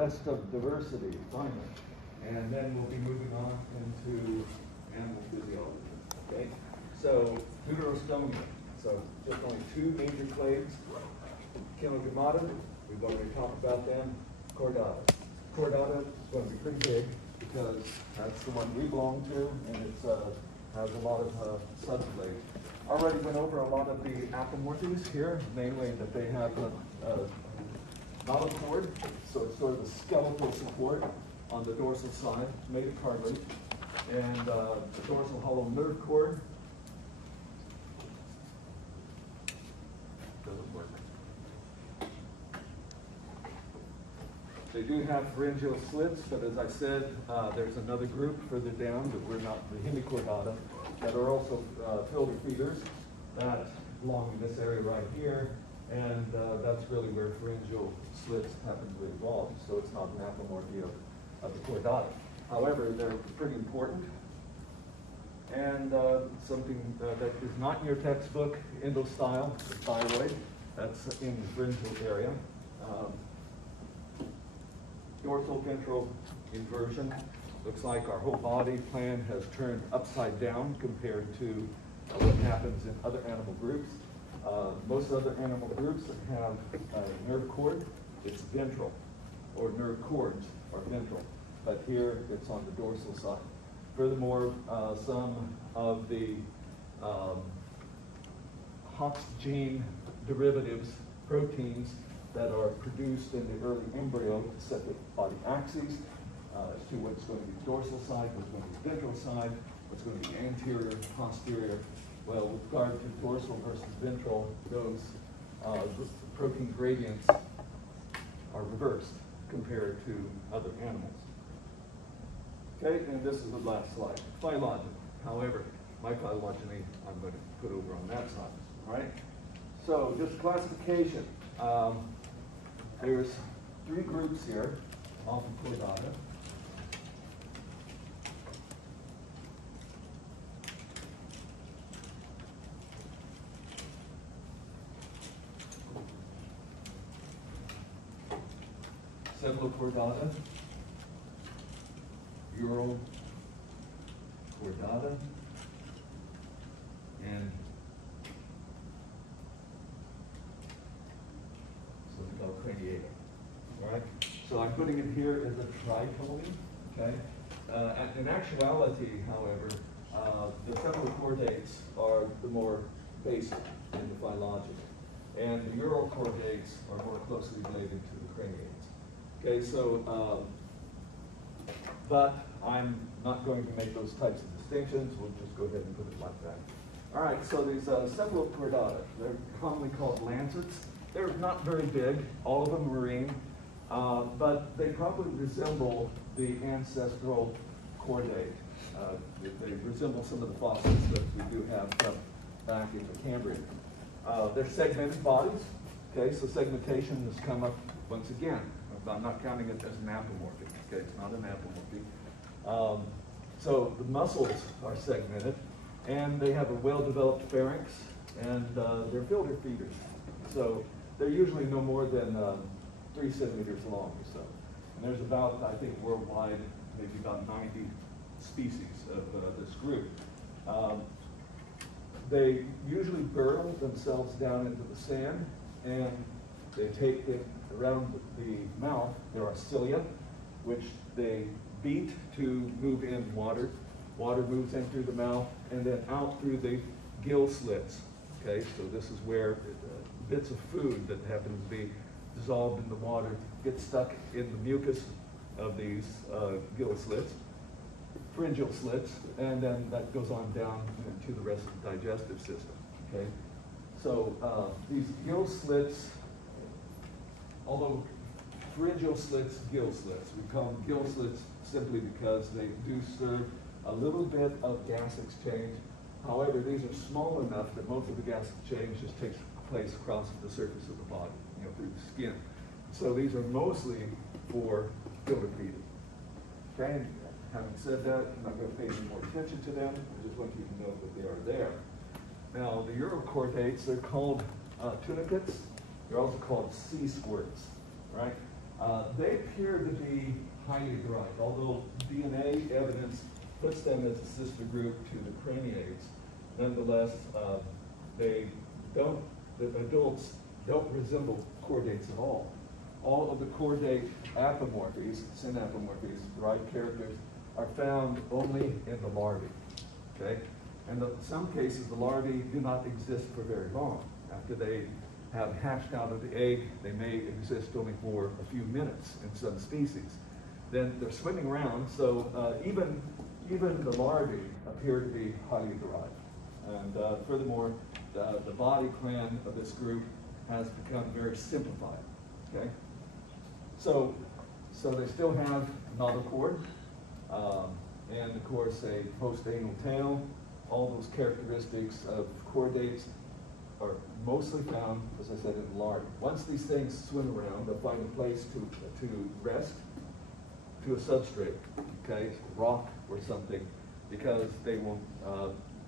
rest of diversity, finally. And then we'll be moving on into animal physiology, okay? So, Deuterostomium. So, just only two major clades. Chemodermata, we've already talked about them. Chordata. Chordata is going to be pretty big because that's the one we belong to, and it has a lot of subclades. Already went over a lot of the apomorphies here, namely that they have not a cord, so it's sort of a skeletal support on the dorsal side, made of cartilage, and the dorsal hollow nerve cord doesn't work. They do have pharyngeal slits, but as I said, there's another group further down that we're not, the hemichordata, that are also filter feeders that belong in this area right here, and that's really where pharyngeal slits happen to evolve, so it's not an apomorphy of the chordata. However, they're pretty important. And something that is not in your textbook, endostyle, the thyroid, that's in the pharyngeal area. Dorsal ventral inversion. Looks like our whole body plan has turned upside down compared to what happens in other animal groups. Most other animal groups that have a nerve cord, it's ventral, or nerve cords are ventral. But here it's on the dorsal side. Furthermore, some of the Hox gene derivatives, proteins that are produced in the early embryo set the body axes as to what's going to be the dorsal side, what's going to be the ventral side, what's going to be anterior, posterior. Well, with regard to dorsal versus ventral, those protein gradients are reversed compared to other animals. Okay, and this is the last slide. Phylogeny. However, my phylogeny I'm going to put over on that side. All right? So, just classification. There's three groups here, off of Chordata. Cephalochordata, Ural chordata, and something called craniata. All right? So I'm putting it here as a tritony, okay? In actuality, however, the cephalochordates are the more basic in the phylogeny, and the ural chordates are more closely related to the craniates. Okay, so, but I'm not going to make those types of distinctions. We'll just go ahead and put it like that. All right, so these cephalochordata, they're commonly called lancets. They're not very big, all of them marine, but they probably resemble the ancestral chordate. They resemble some of the fossils that we do have from back in the Cambrian. They're segmented bodies. Okay, so segmentation has come up once again. I'm not counting it as an apomorphic. Okay, it's not an apomorphy. So the muscles are segmented, and they have a well-developed pharynx, and they're filter feeders. So they're usually no more than 3 centimeters long or so. And there's about, I think, worldwide, maybe about 90 species of this group. They usually burrow themselves down into the sand, and they take it around the mouth. There are cilia, which they beat to move in water. Water moves in through the mouth and then out through the gill slits. Okay, so this is where bits of food that happen to be dissolved in the water get stuck in the mucus of these gill slits, pharyngeal slits, and then that goes on down to the rest of the digestive system. Okay, so these gill slits, although pharyngeal slits, gill slits, we call them gill slits simply because they do serve a little bit of gas exchange. However, these are small enough that most of the gas exchange just takes place across the surface of the body, through the skin. So these are mostly for filter feeding. Okay, and having said that, I'm not going to pay any more attention to them. I just want you to know that they are there. Now, the urochordates, they're called tunicates. They're also called sea squirts, right? They appear to be highly derived, although DNA evidence puts them as a sister group to the craniates. Nonetheless, the adults don't resemble chordates at all. All of the chordate apomorphies, synapomorphies, derived characters, are found only in the larvae, okay? And in some cases, the larvae do not exist for very long. After they have hatched out of the egg, they may exist only for a few minutes in some species. Then they're swimming around, so even the larvae appear to be highly derived. And furthermore, the body plan of this group has become very simplified, okay? So they still have notochord, and of course a post-anal tail. All those characteristics of chordates are mostly found, as I said, in larvae. Once these things swim around, they'll find a place to rest, to a substrate, okay, rock or something, because they will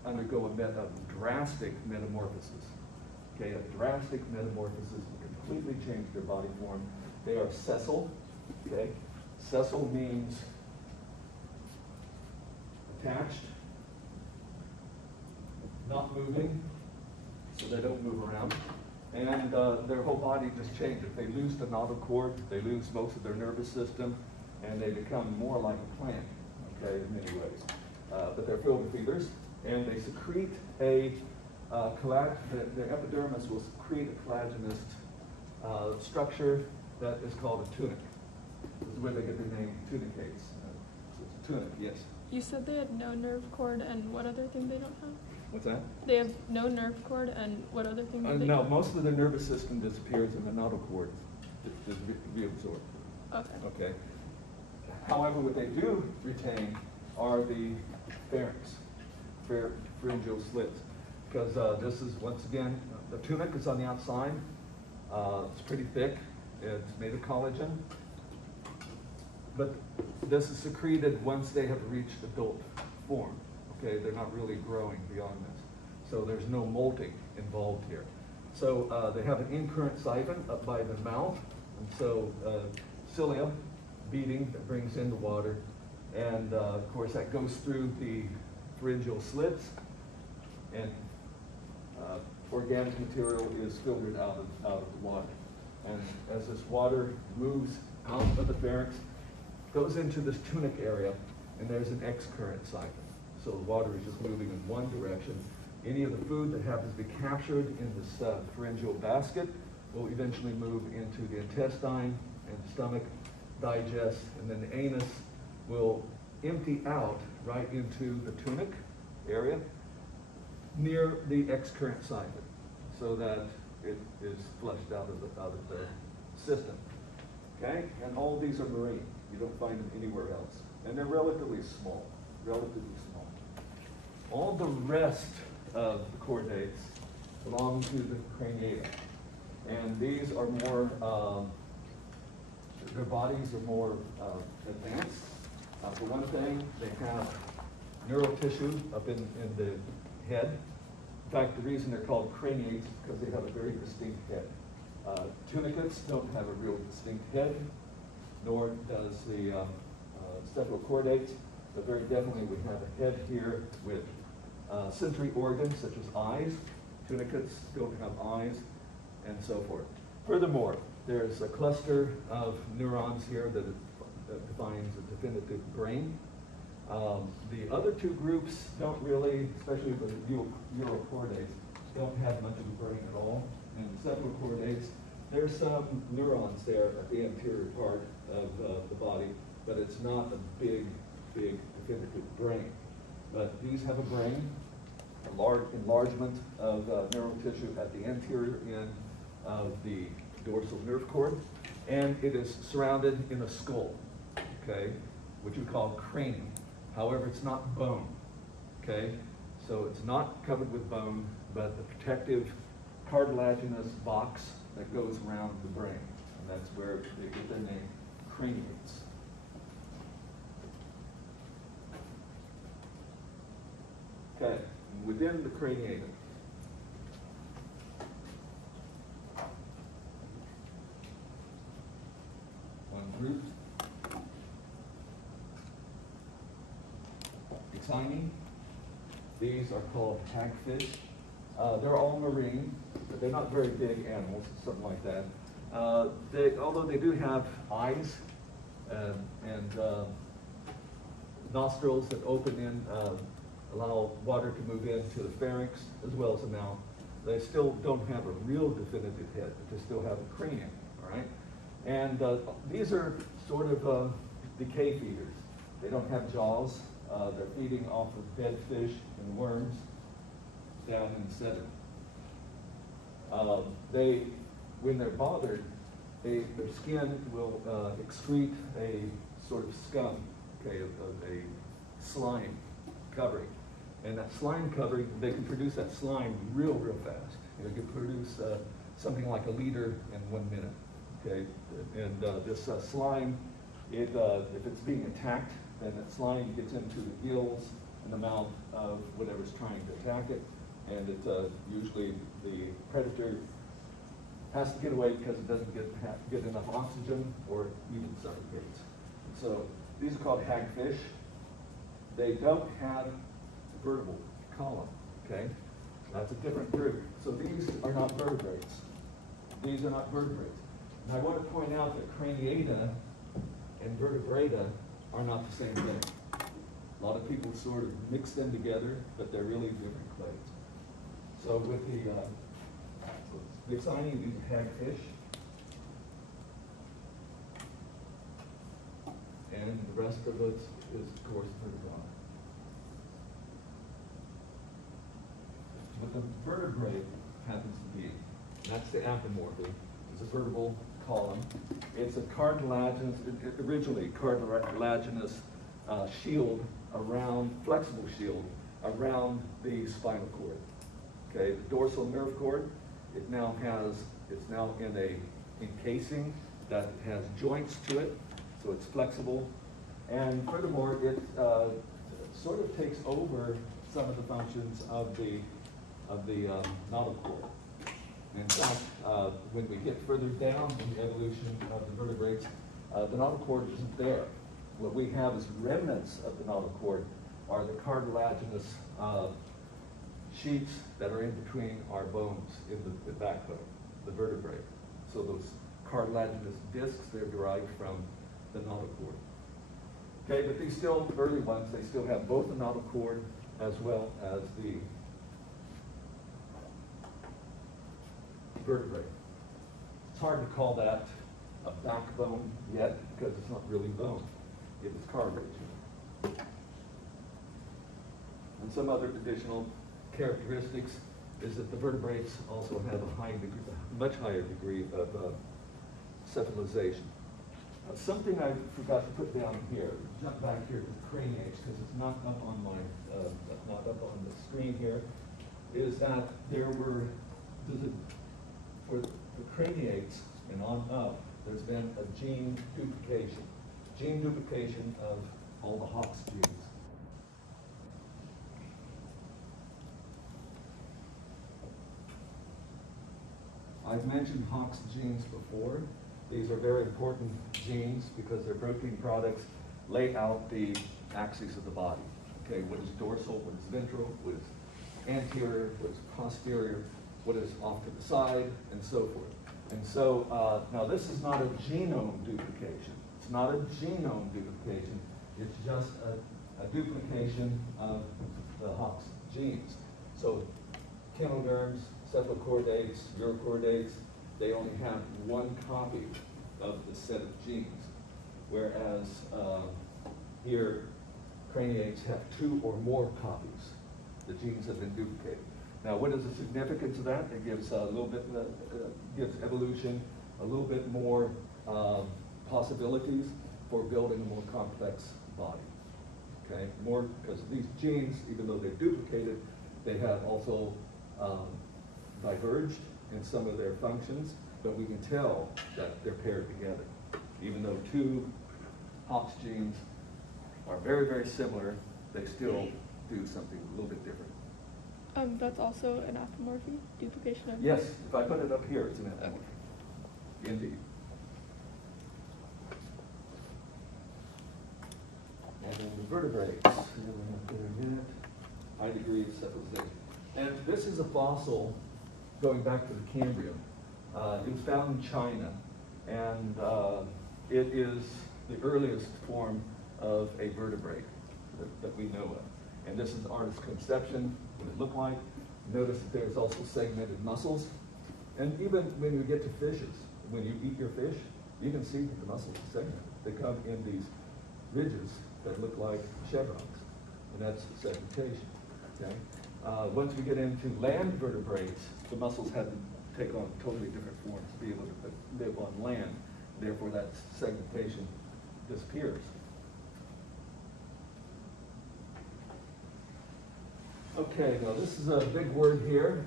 undergo a drastic metamorphosis. Okay, a drastic metamorphosis will completely change their body form. They are sessile, okay? Sessile means attached, not moving, so they don't move around. And their whole body just changes. They lose the notochord, they lose most of their nervous system, and they become more like a plant, okay, in many ways. But they're filled with feathers, and they secrete a the epidermis will secrete a collagenous structure that is called a tunic. This is where they get their name, tunicates. So it's a tunic, yes. You said they had no nerve cord, and what other thing they don't have? What's that? They have no nerve cord, and what other thing do they No, have? most of the nervous system disappears and the notochord is reabsorbed. Okay. Okay. However, what they do retain are the pharynx, pharyngeal slits, because this is, once again, the tunic is on the outside. It's pretty thick. It's made of collagen. But this is secreted once they have reached adult form. Okay, they're not really growing beyond this. So there's no molting involved here. So they have an incurrent siphon up by the mouth, and so cilia, beating, that brings in the water, and of course that goes through the pharyngeal slits, and organic material is filtered out of the water. And as this water moves out of the pharynx, goes into this tunic area, and there's an excurrent siphon. So the water is just moving in one direction. Any of the food that happens to be captured in this pharyngeal basket will eventually move into the intestine and stomach, digest, and then the anus will empty out right into the tunic area near the excurrent siphon, so that it is flushed out of the system. Okay, and all of these are marine. You don't find them anywhere else, and they're relatively small. All the rest of the chordates belong to the craniata, and these are more, their bodies are more advanced. For one thing, they have neural tissue up in the head. In fact, the reason they're called craniates is because they have a very distinct head. Tunicates don't have a real distinct head, nor does the cephalochordates, but very definitely we have a head here with sensory organs such as eyes. Tunicates don't have eyes, and so forth. Furthermore, there's a cluster of neurons here that defines a definitive brain. The other two groups don't really, especially the neurochordates, don't have much of a brain at all. And the cephalochordates, there's some neurons there at the anterior part of the body, but it's not a big definitive brain. But these have a brain, a large enlargement of neural tissue at the anterior end of the dorsal nerve cord, and it is surrounded in a skull, okay, which we call cranium. However, it's not bone, okay? So it's not covered with bone, but the protective cartilaginous box that goes around the brain, and that's where they get their name, craniates. Okay, within the craniata, Vixini. These are called hagfish. They're all marine, but they're not very big animals, something like that. Although they do have eyes and nostrils that open in, allow water to move into the pharynx as well as the mouth. They still don't have a real definitive head, but they still have a cranium, all right? And these are sort of decay feeders. They don't have jaws. They're feeding off of dead fish and worms down in the sediment. When they're bothered, their skin will excrete a sort of scum, okay, a slime covering. And that slime covering, they can produce that slime real fast. They can produce something like a liter in 1 minute, okay? And this slime, if it's being attacked, then that slime gets into the gills and the mouth of whatever's trying to attack it. And it usually the predator has to get away because it doesn't get enough oxygen or even suffocates. So these are called hagfish. They don't have a vertebral column, okay? That's a different group. So these are not vertebrates. These are not vertebrates. And I want to point out that craniata and vertebrata are not the same thing. A lot of people sort of mix them together, but they're really different clades. So with the Vixini, these are hagfish. And the rest of it is, of course, vertebrata. What the vertebrate happens to be, that's the apomorphy, is a vertebral column. It's a cartilaginous, originally cartilaginous shield around, flexible shield around the spinal cord. Okay, the dorsal nerve cord, it's now in a encasing that has joints to it, so it's flexible. And furthermore, it sort of takes over some of the functions of the nautical cord. In fact, when we get further down in the evolution of the vertebrates, the nautical cord isn't there. What we have as remnants of the nautical cord are the cartilaginous sheets that are in between our bones in the backbone, the vertebrae. So those cartilaginous discs, they're derived from the nautical cord. Okay, but these still, early ones, they still have both the nautical cord as well as the vertebrae. It's hard to call that a backbone yet because it's not really bone. It is cartilage. And some other additional characteristics is that the vertebrates also have a much higher degree of cephalization. Something I forgot to put down here, jump back here to the craniates because it's not up on the screen here, is that for the craniates and on up, there's been a gene duplication of all the Hox genes. I've mentioned Hox genes before. These are very important genes because their protein products lay out the axes of the body. Okay, what is dorsal, what is ventral, what is anterior, what is posterior, what is off to the side, and so forth. And so now this is not a genome duplication. It's not a genome duplication. It's just a duplication of the Hox genes. So chemoderms, cephalochordates, urochordates, they only have one copy of the set of genes, whereas here craniates have 2 or more copies. The genes have been duplicated. Now, what is the significance of that? It gives a little bit, gives evolution a little bit more possibilities for building a more complex body. Okay, more because these genes, even though they're duplicated, they have also diverged in some of their functions, but we can tell that they're paired together. Even though 2 Hox genes are very, very similar, they still do something a little bit different. That's also an apomorphy, duplication of. Yes, if I put it up here, it's an apomorphy. Indeed. And then the vertebrates. We haven't up there yet. High degree of cephalization. And this is a fossil going back to the Cambrian. It was found in China, and it is the earliest form of a vertebrate that we know of. And this is the artist's conception, what it looked like. Notice that there's also segmented muscles. And even when you get to fishes, when you eat your fish, you can see that the muscles are segmented. They come in these ridges that look like chevrons, and that's segmentation. Okay? Once we get into land vertebrates, the muscles have to take on totally different forms to be able to live on land. Therefore, that segmentation disappears. Okay, now this is a big word here,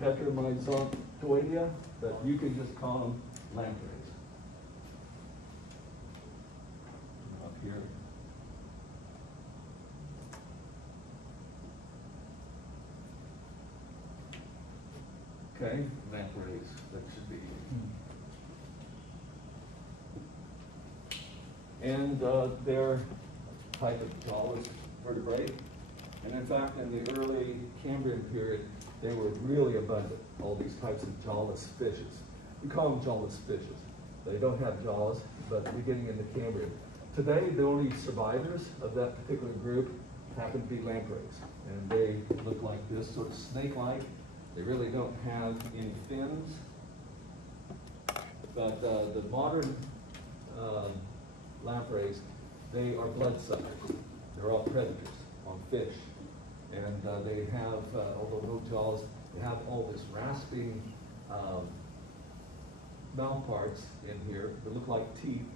Petromyzontoidea, but you can just call them lampreys. Up here. Okay, lampreys, that should be. And they're a type of jawless vertebrate. And in fact, in the early Cambrian period, they were really abundant, all these types of jawless fishes. We call them jawless fishes. They don't have jaws, but beginning in the Cambrian. Today, the only survivors of that particular group happen to be lampreys. And they look like this, sort of snake-like. They really don't have any fins. But the modern lampreys, they are bloodsuckers. They're all predators on fish. And they have, although no jaws, they have all this rasping mouth parts in here that look like teeth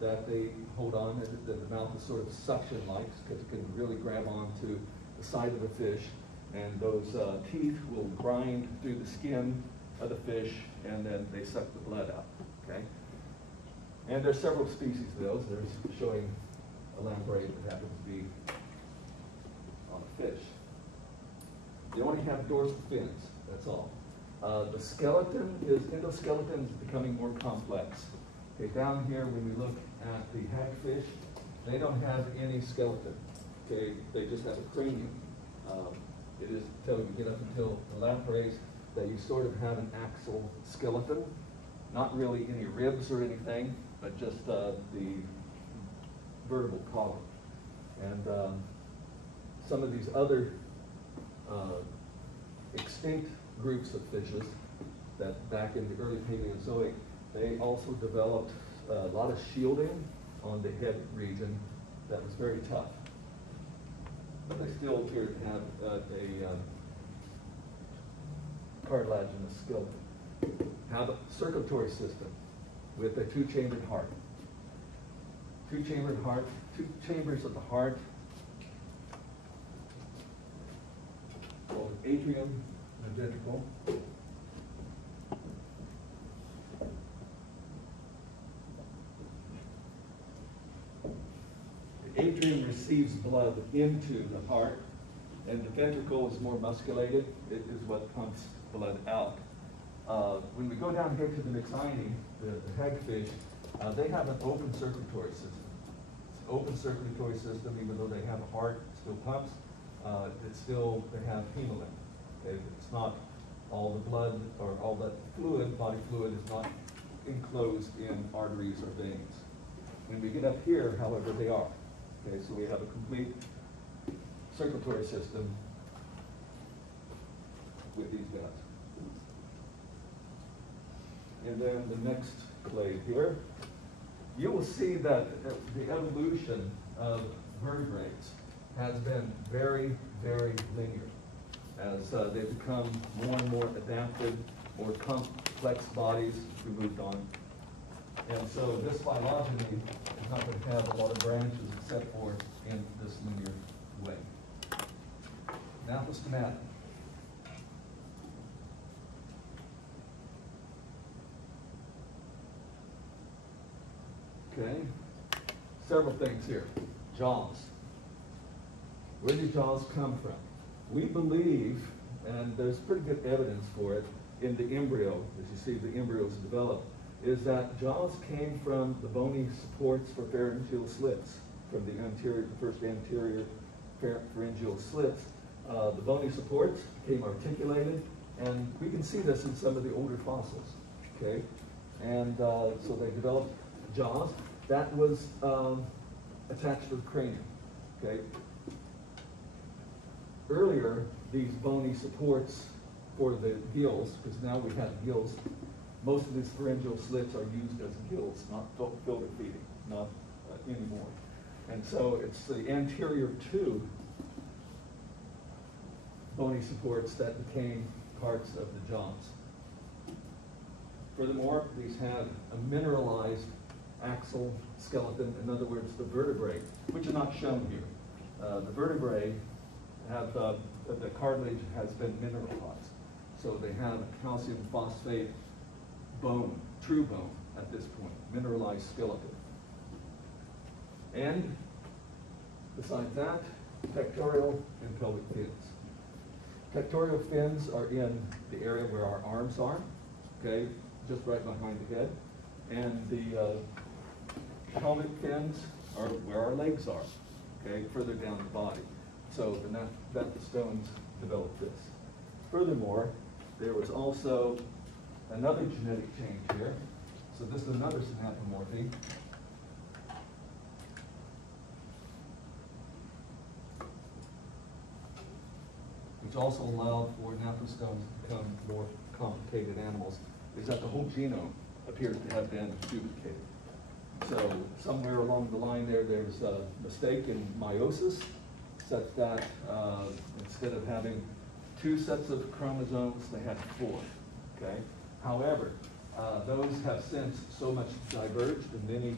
that they hold on, and the mouth is sort of suction-like because it can really grab onto the side of the fish, and those teeth will grind through the skin of the fish, and then they suck the blood out, okay? And there's several species of those. There's showing a lamprey that happens to be on a fish. They only have dorsal fins, that's all. The skeleton is, endoskeleton is becoming more complex. Okay, down here when we look at the hagfish, they don't have any skeleton. Okay, they just have a cranium. It is until you get up until the lampreys that you sort of have an axial skeleton. Not really any ribs or anything, but just the vertebral column. And some of these other extinct groups of fishes that back in the early Paleozoic, they also developed a lot of shielding on the head region that was very tough. But they still appear to have a cartilaginous skeleton. Have a circulatory system with a two-chambered heart. Two-chambered heart, two chambers of the heart, called atrium and ventricle. The atrium receives blood into the heart, and the ventricle is more musculated. It is what pumps blood out. When we go down here to the Myxine, the hagfish, they have an open circulatory system. It's an open circulatory system, even though they have a heart, it still pumps. It's still, they have hemolymph. It's not all the blood or all that fluid, body fluid is not enclosed in arteries or veins. When we get up here, however, they are. Okay, so we have a complete circulatory system with these guys. And then the next clade here, you will see that the evolution of vertebrates has been very, very linear. As they become more and more adapted, more complex bodies, we moved on. And so this phylogeny is not going to have a lot of branches except for in this linear way. Now for schematic. Okay, several things here. Jaws. Where do jaws come from? We believe, and there's pretty good evidence for it, in the embryo, as you see the embryos develop, is that jaws came from the bony supports for pharyngeal slits from the anterior, the first anterior pharyngeal slits, the bony supports became articulated, and we can see this in some of the older fossils, okay? And so they developed jaws. That was attached to the cranium, okay? Earlier, these bony supports for the gills, because now we have gills, most of these pharyngeal slits are used as gills, not filter feeding, not anymore. And so it's the anterior two bony supports that became parts of the jaws. Furthermore, these have a mineralized axal skeleton, in other words, the vertebrae, which are not shown here. The vertebrae have, the cartilage has been mineralized. So they have a calcium phosphate bone, true bone at this point, mineralized skeleton. And besides that, pectoral and pelvic fins. Pectoral fins are in the area where our arms are, okay, just right behind the head. And the pelvic fins are where our legs are, okay, further down the body. So the Gnathostomes developed this. Furthermore, there was also another genetic change here. So this is another synapomorphy. Which also allowed for Gnathostomes to become more complicated animals, is that the whole genome appears to have been duplicated. So somewhere along the line there's a mistake in meiosis, such that instead of having 2 sets of chromosomes, they had 4, okay? However, those have since so much diverged and many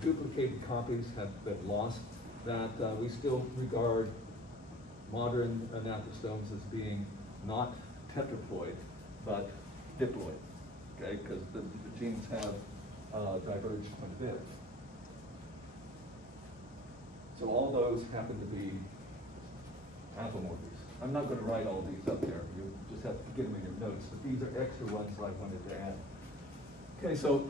duplicated copies have been lost that we still regard modern Gnathostomes as being not tetraploid, but diploid, okay? Because the genes have diverged quite a bit. So all those happen to be apomorphies. I'm not going to write all these up there. You just have to get them in your notes, but these are extra ones that I wanted to add. Okay, so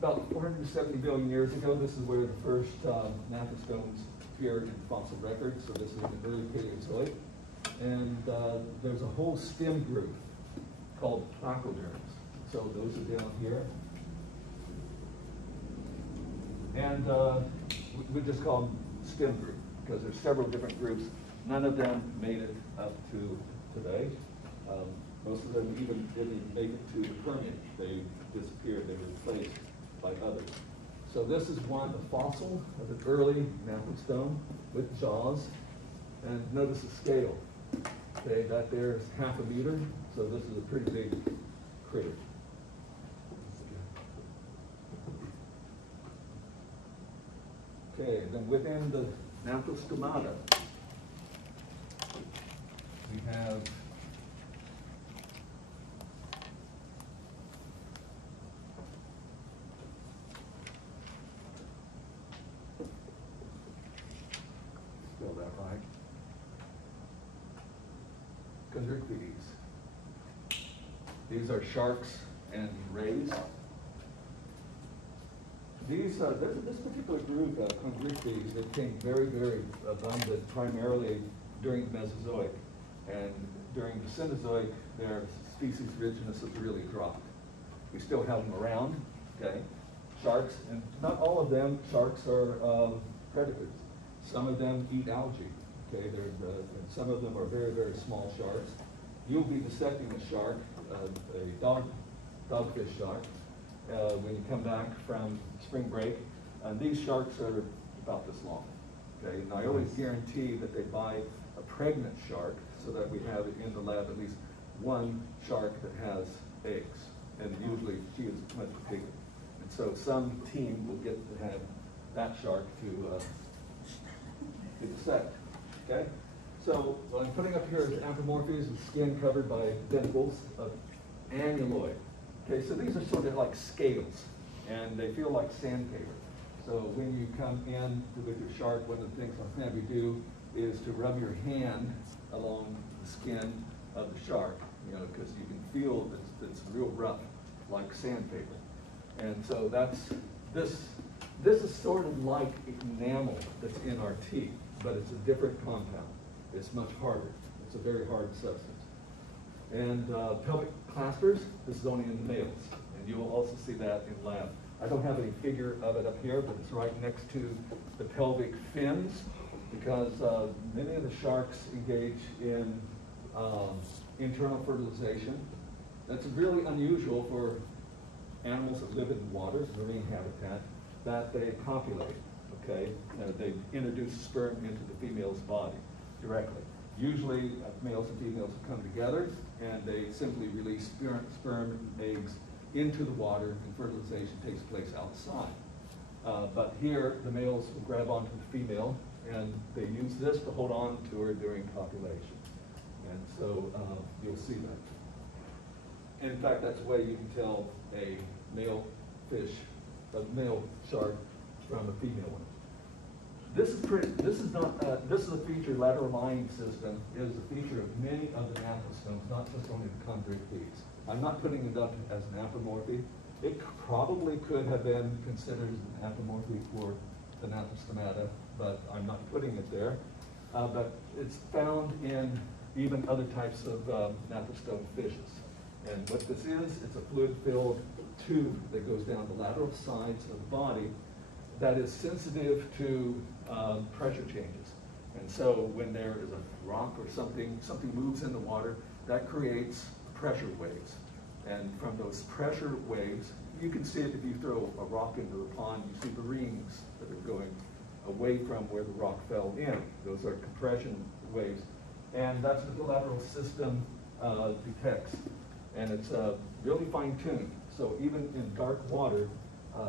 about 470 billion years ago, this is where the first Gnathostomes appeared in fossil records, so this is the early Paleozoic. And there's a whole stem group called placoderms. So those are down here. And we just call them stem group, because there's several different groups. None of them made it up to today. Most of them even didn't make it to the Permian. They disappeared, they were replaced by others. So this is one, a fossil of an early Gnathostome with jaws. And notice the scale. Okay, that there is ½ a meter, so this is a pretty big critter. Okay, then within the Gnathostomata, we have spell that right. Chondrichthyes. These are sharks and rays. These, this particular group, Chondrichthyes, they became very, very abundant primarily during the Mesozoic. And during the Cenozoic, their species richness has really dropped. We still have them around, okay? Sharks, and not all of them, sharks are predators. Some of them eat algae, okay? And some of them are very, very small sharks. You'll be dissecting a shark, a dogfish shark, when you come back from spring break. And these sharks are about this long, okay? And I always guarantee that they buy a pregnant shark so that we have in the lab at least one shark that has eggs. And usually she is much bigger. And so some team will get to have that shark to dissect, okay? So what I'm putting up here is apomorphies with skin covered by denticles of annuloid. Okay, so these are sort of like scales, and they feel like sandpaper. So when you come in with your shark, one of the things I'll have you do is to rub your hand along the skin of the shark, you know, because you can feel it's real rough, like sandpaper. And so that's this This is sort of like enamel that's in our teeth, but it's a different compound. It's much harder. It's a very hard substance. And pelvic claspers, this is only in the males, and you will also see that in lab. I don't have any figure of it up here, but it's right next to the pelvic fins, because many of the sharks engage in internal fertilization. That's really unusual for animals that live in water, marine habitat, that they copulate, okay? They introduce sperm into the female's body directly. Usually, males and females come together, and they simply release sperm and eggs into the water, and fertilization takes place outside. But here, the males will grab onto the female, and they use this to hold on to her during copulation. And so you'll see that. In fact, that's the way you can tell a male fish, a male shark, from a female one. This is a feature, lateral line system is a feature of many of the gnathostomes, not just only the chondrichthyes. I'm not putting it up as an apomorphy. It probably could have been considered as an apomorphy for the gnathostomata, but I'm not putting it there. But it's found in even other types of gnathostome fishes. And what this is, it's a fluid-filled tube that goes down the lateral sides of the body that is sensitive to pressure changes. And so when there is a rock or something moves in the water, that creates pressure waves. And from those pressure waves, you can see it if you throw a rock into the pond, you see the rings that are going away from where the rock fell in. Those are compression waves. And that's what the lateral system detects. And it's really fine-tuned. So even in dark water,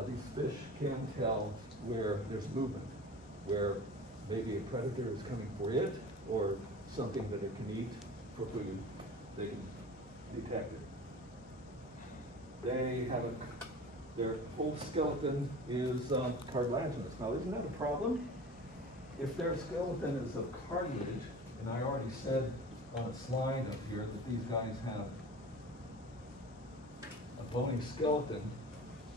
these fish can tell where there's movement, where maybe a predator is coming for it, or something that it can eat for food. They can detect it. They have their whole skeleton is cartilaginous. Now, isn't that a problem? If their skeleton is of cartilage, and I already said on a slide up here that these guys have a bony skeleton,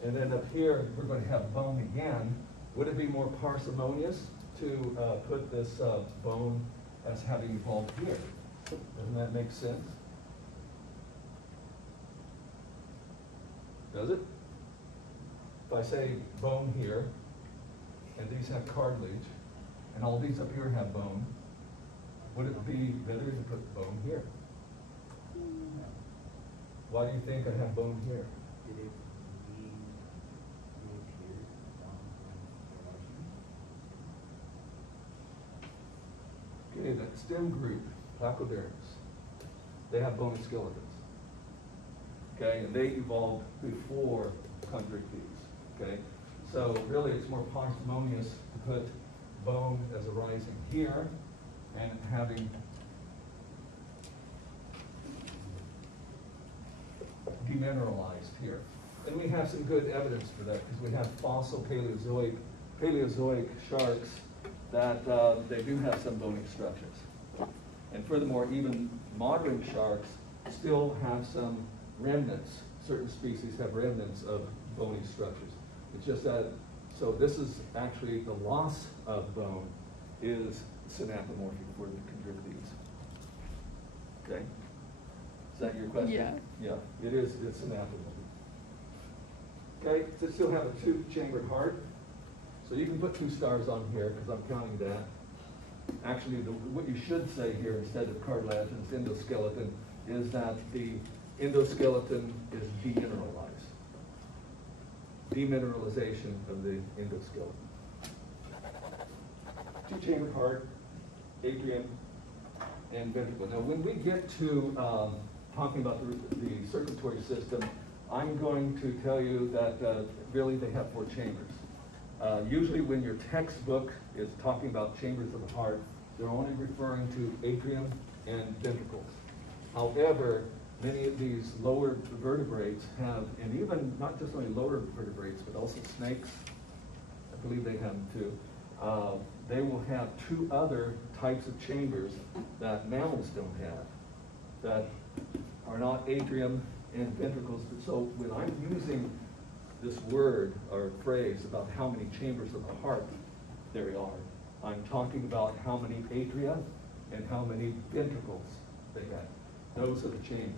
and then up here we're going to have bone again, would it be more parsimonious to put this bone as having evolved here? Doesn't that make sense? Does it? If I say bone here, and these have cartilage, and all these up here have bone, would it be better to put bone here? Why do you think I have bone here? Okay, that stem group, Placoderms, they have bony skeletons. Okay, and they evolved before chondrichthyes. Okay, so really it's more parsimonious to put bone as arising here and having demineralized here. And we have some good evidence for that because we have fossil Paleozoic sharks that they do have some bony structures. And furthermore, even modern sharks still have some remnants. Certain species have remnants of bony structures. It's just that, so this is actually the loss of bone is synapomorphic for the chondrichthyes. Okay? Is that your question? Yeah. Yeah, it is, it's synapomorphic. Okay, so still have a two-chambered heart. So you can put 2 stars on here because I'm counting that. Actually, what you should say here instead of cartilaginous endoskeleton is that the endoskeleton is demineralized. Demineralization of the endoskeleton. 2-chambered heart, atrium, and ventricle. Now, when we get to talking about the circulatory system, I'm going to tell you that really they have 4 chambers. Usually when your textbook is talking about chambers of the heart, they're only referring to atrium and ventricles. However, many of these lower vertebrates have, and even not just only lower vertebrates, but also snakes, I believe they have them too, they will have 2 other types of chambers that mammals don't have, that are not atrium and ventricles. So when I'm using this word or phrase about how many chambers of the heart there are. I'm talking about how many atria and how many ventricles they have. Those are the chambers,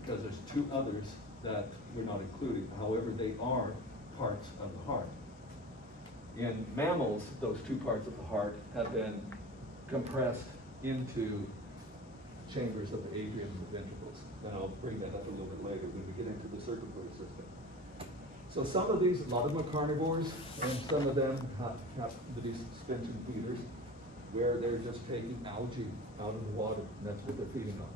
because there's two others that we're not including. However, they are parts of the heart. In mammals, those two parts of the heart have been compressed into chambers of the atrium and the ventricles. And I'll bring that up a little bit later when we get into the circulatory system. So some of these, a lot of them are carnivores, and some of them have to be suspension feeders, where they're just taking algae out of the water, and that's what they're feeding on.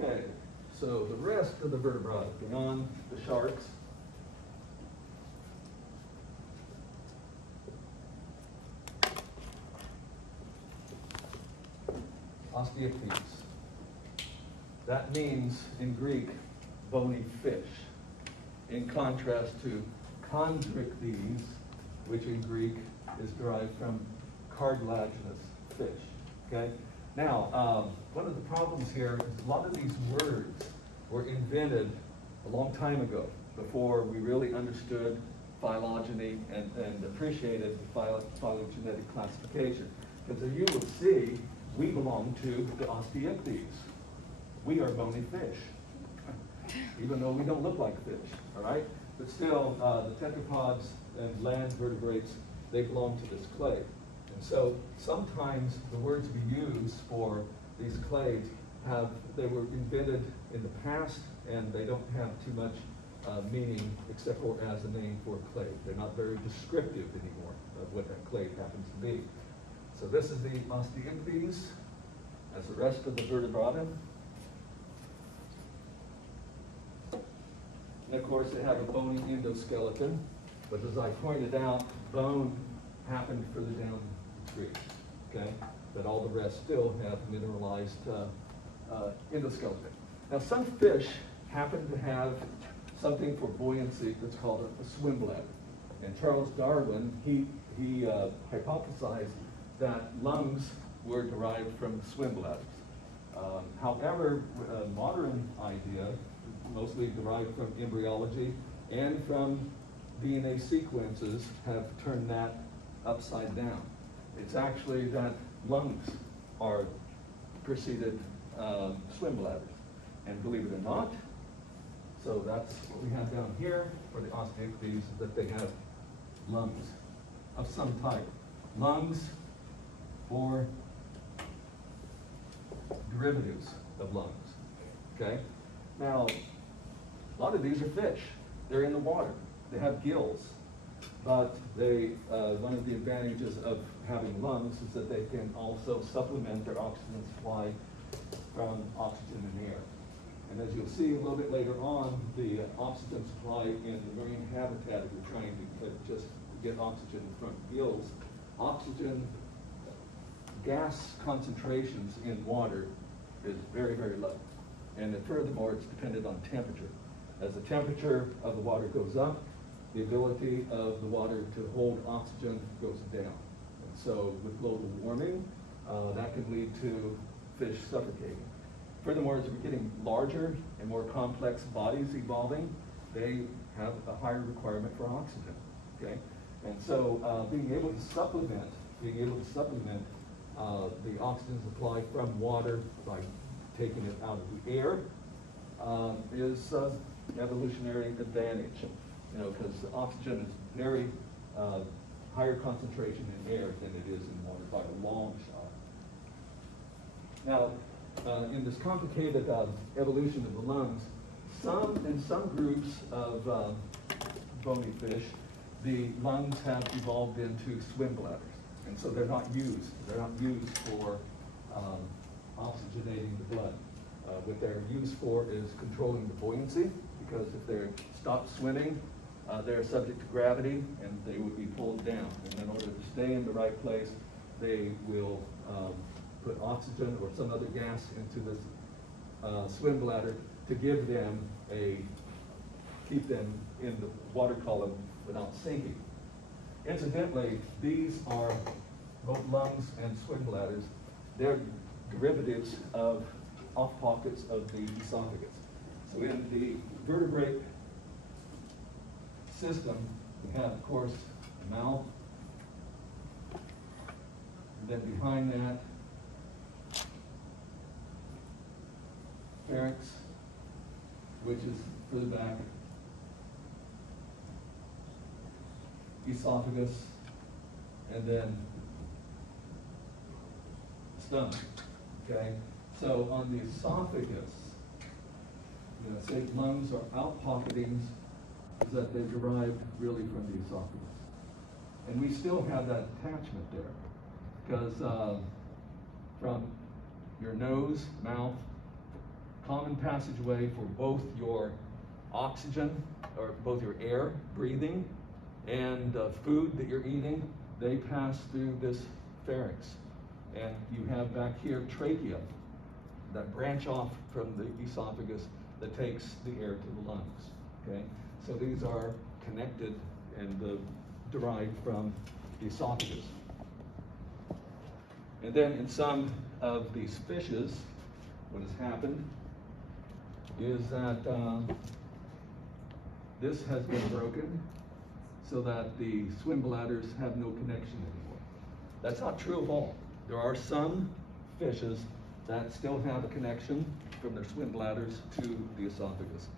Okay, so the rest of the vertebrata, beyond the sharks, Osteichthyes. That means, in Greek, bony fish, in contrast to chondrichthyes, which in Greek is derived from cartilaginous fish, okay? Now, one of the problems here is a lot of these words were invented a long time ago, before we really understood phylogeny and appreciated the phylogenetic classification. Because as you will see, we belong to the Osteichthyes. We are bony fish, even though we don't look like fish, all right? But still, the tetrapods and land vertebrates, they belong to this clade. And so sometimes the words we use for these clades they were invented in the past, and they don't have too much meaning except for as a name for a clade. They're not very descriptive anymore of what that clade happens to be. So this is the Osteichthyes, as the rest of the vertebrata. And of course, they have a bony endoskeleton, but as I pointed out, bone happened further down the tree, okay? But all the rest still have mineralized endoskeleton. Now, some fish happen to have something for buoyancy that's called a swim bladder. And Charles Darwin, he hypothesized that lungs were derived from swim bladders. However, a modern idea, mostly derived from embryology and from DNA sequences, have turned that upside down. It's actually that lungs are preceded swim bladders. And believe it or not, so that's what we have down here for the Osteichthyes, that they have lungs of some type. Lungs or derivatives of lungs, okay? Now, a lot of these are fish. They're in the water. They have gills, but one of the advantages of having lungs is that they can also supplement their oxygen supply from oxygen and air. And as you'll see a little bit later on, the oxygen supply in the marine habitat, if you're trying to just get oxygen from gills, oxygen gas concentrations in water is very, very low. And furthermore, it's dependent on temperature. As the temperature of the water goes up, the ability of the water to hold oxygen goes down. And so with global warming, that can lead to fish suffocating. Furthermore, as we're getting larger and more complex bodies evolving, they have a higher requirement for oxygen, okay? And so being able to supplement the oxygen supply from water by taking it out of the air is evolutionary advantage, you know, because oxygen is very higher concentration in air than it is in water by a long shot. Now, in this complicated evolution of the lungs, in some groups of bony fish, the lungs have evolved into swim bladders, and so they're not used. They're not used for oxygenating the blood. What they're used for is controlling the buoyancy, because if they stop swimming, they're subject to gravity and they would be pulled down. And in order to stay in the right place, they will put oxygen or some other gas into this swim bladder to give them keep them in the water column without sinking. Incidentally, these are both lungs and swim bladders. They're derivatives of off pockets of the esophagus. So in the vertebrate system, we have, of course, the mouth, and then behind that, pharynx, which is further back, esophagus, and then stomach. Okay? So on the esophagus, say lungs are outpocketings, is that they're derived really from the esophagus. And we still have that attachment there, because from your nose, mouth, common passageway for both your oxygen, or both your air, breathing, and food that you're eating, they pass through this pharynx. And you have back here trachea that branch off from the esophagus that takes the air to the lungs. Okay? So these are connected and derived from the esophagus. And then in some of these fishes, what has happened is that this has been broken so that the swim bladders have no connection anymore. That's not true of all. There are some fishes that still have a connection from their swim bladders to the esophagus.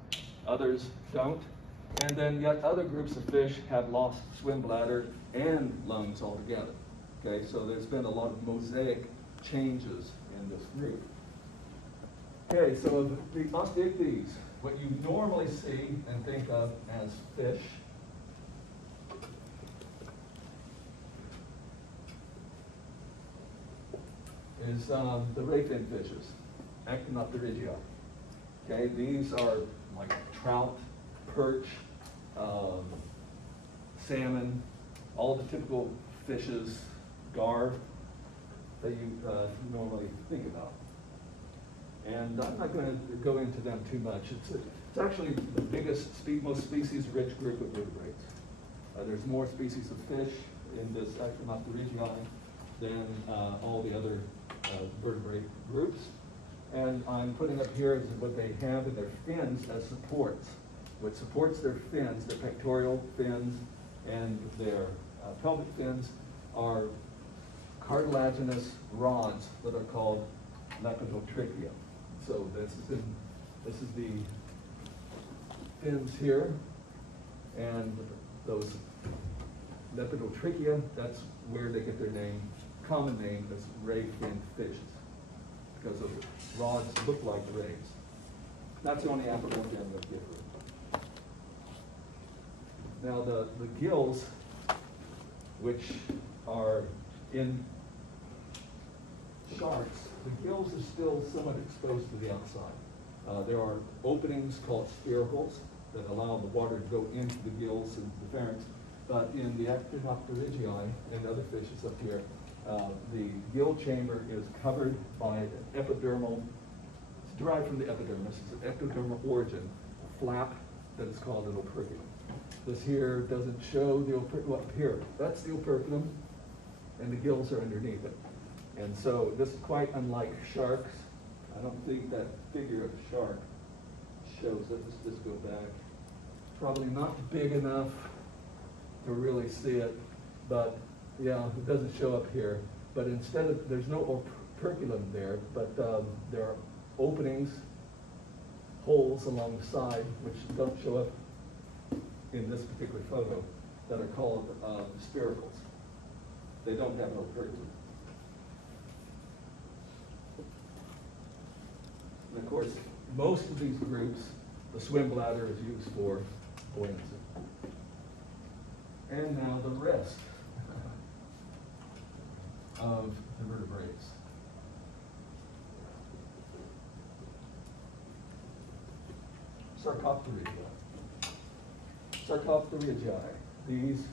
Others don't. And then yet other groups of fish have lost swim bladder and lungs altogether. Okay, so there's been a lot of mosaic changes in this group. Okay, so the osteichthyes, what you normally see and think of as fish, is the rayfin fishes, Actinopterygii. Okay, these are like trout, perch, salmon, all the typical fishes, gar, that you normally think about. And I'm not going to go into them too much. It's actually the biggest, most species-rich group of vertebrates. There's more species of fish in this Actinopterygii than all the other vertebrate groups. And I'm putting up here is what they have in their fins as supports. What supports their fins, their pectoral fins and their pelvic fins, are cartilaginous rods that are called lepidotrichia. So this is the fins here, and those lepidotrichia, that's where they get their name, common name as ray fin fishes, because those rods look like rays. That's the only apodorm that's different. Now the gills, which are in sharks, the gills are still somewhat exposed to the outside. There are openings called spiracles that allow the water to go into the gills and the pharynx, but in the Actinopterygii and other fishes up here, the gill chamber is covered by an epidermal, it's derived from the epidermis, it's an ectodermal origin, a flap that is called an operculum. This here doesn't show the operculum, well, here, that's the operculum, and the gills are underneath it. And so this is quite unlike sharks. I don't think that figure of a shark shows it. Let's just go back. Probably not big enough to really see it, but yeah, it doesn't show up here. But instead of, there's no operculum there, but there are openings, holes along the side, which don't show up in this particular photo, that are called spiracles. They don't have an operculum. And of course, most of these groups, the swim bladder is used for buoyancy. And now the rest of the vertebrates. Sarcopterygii. Sarcopterygii. These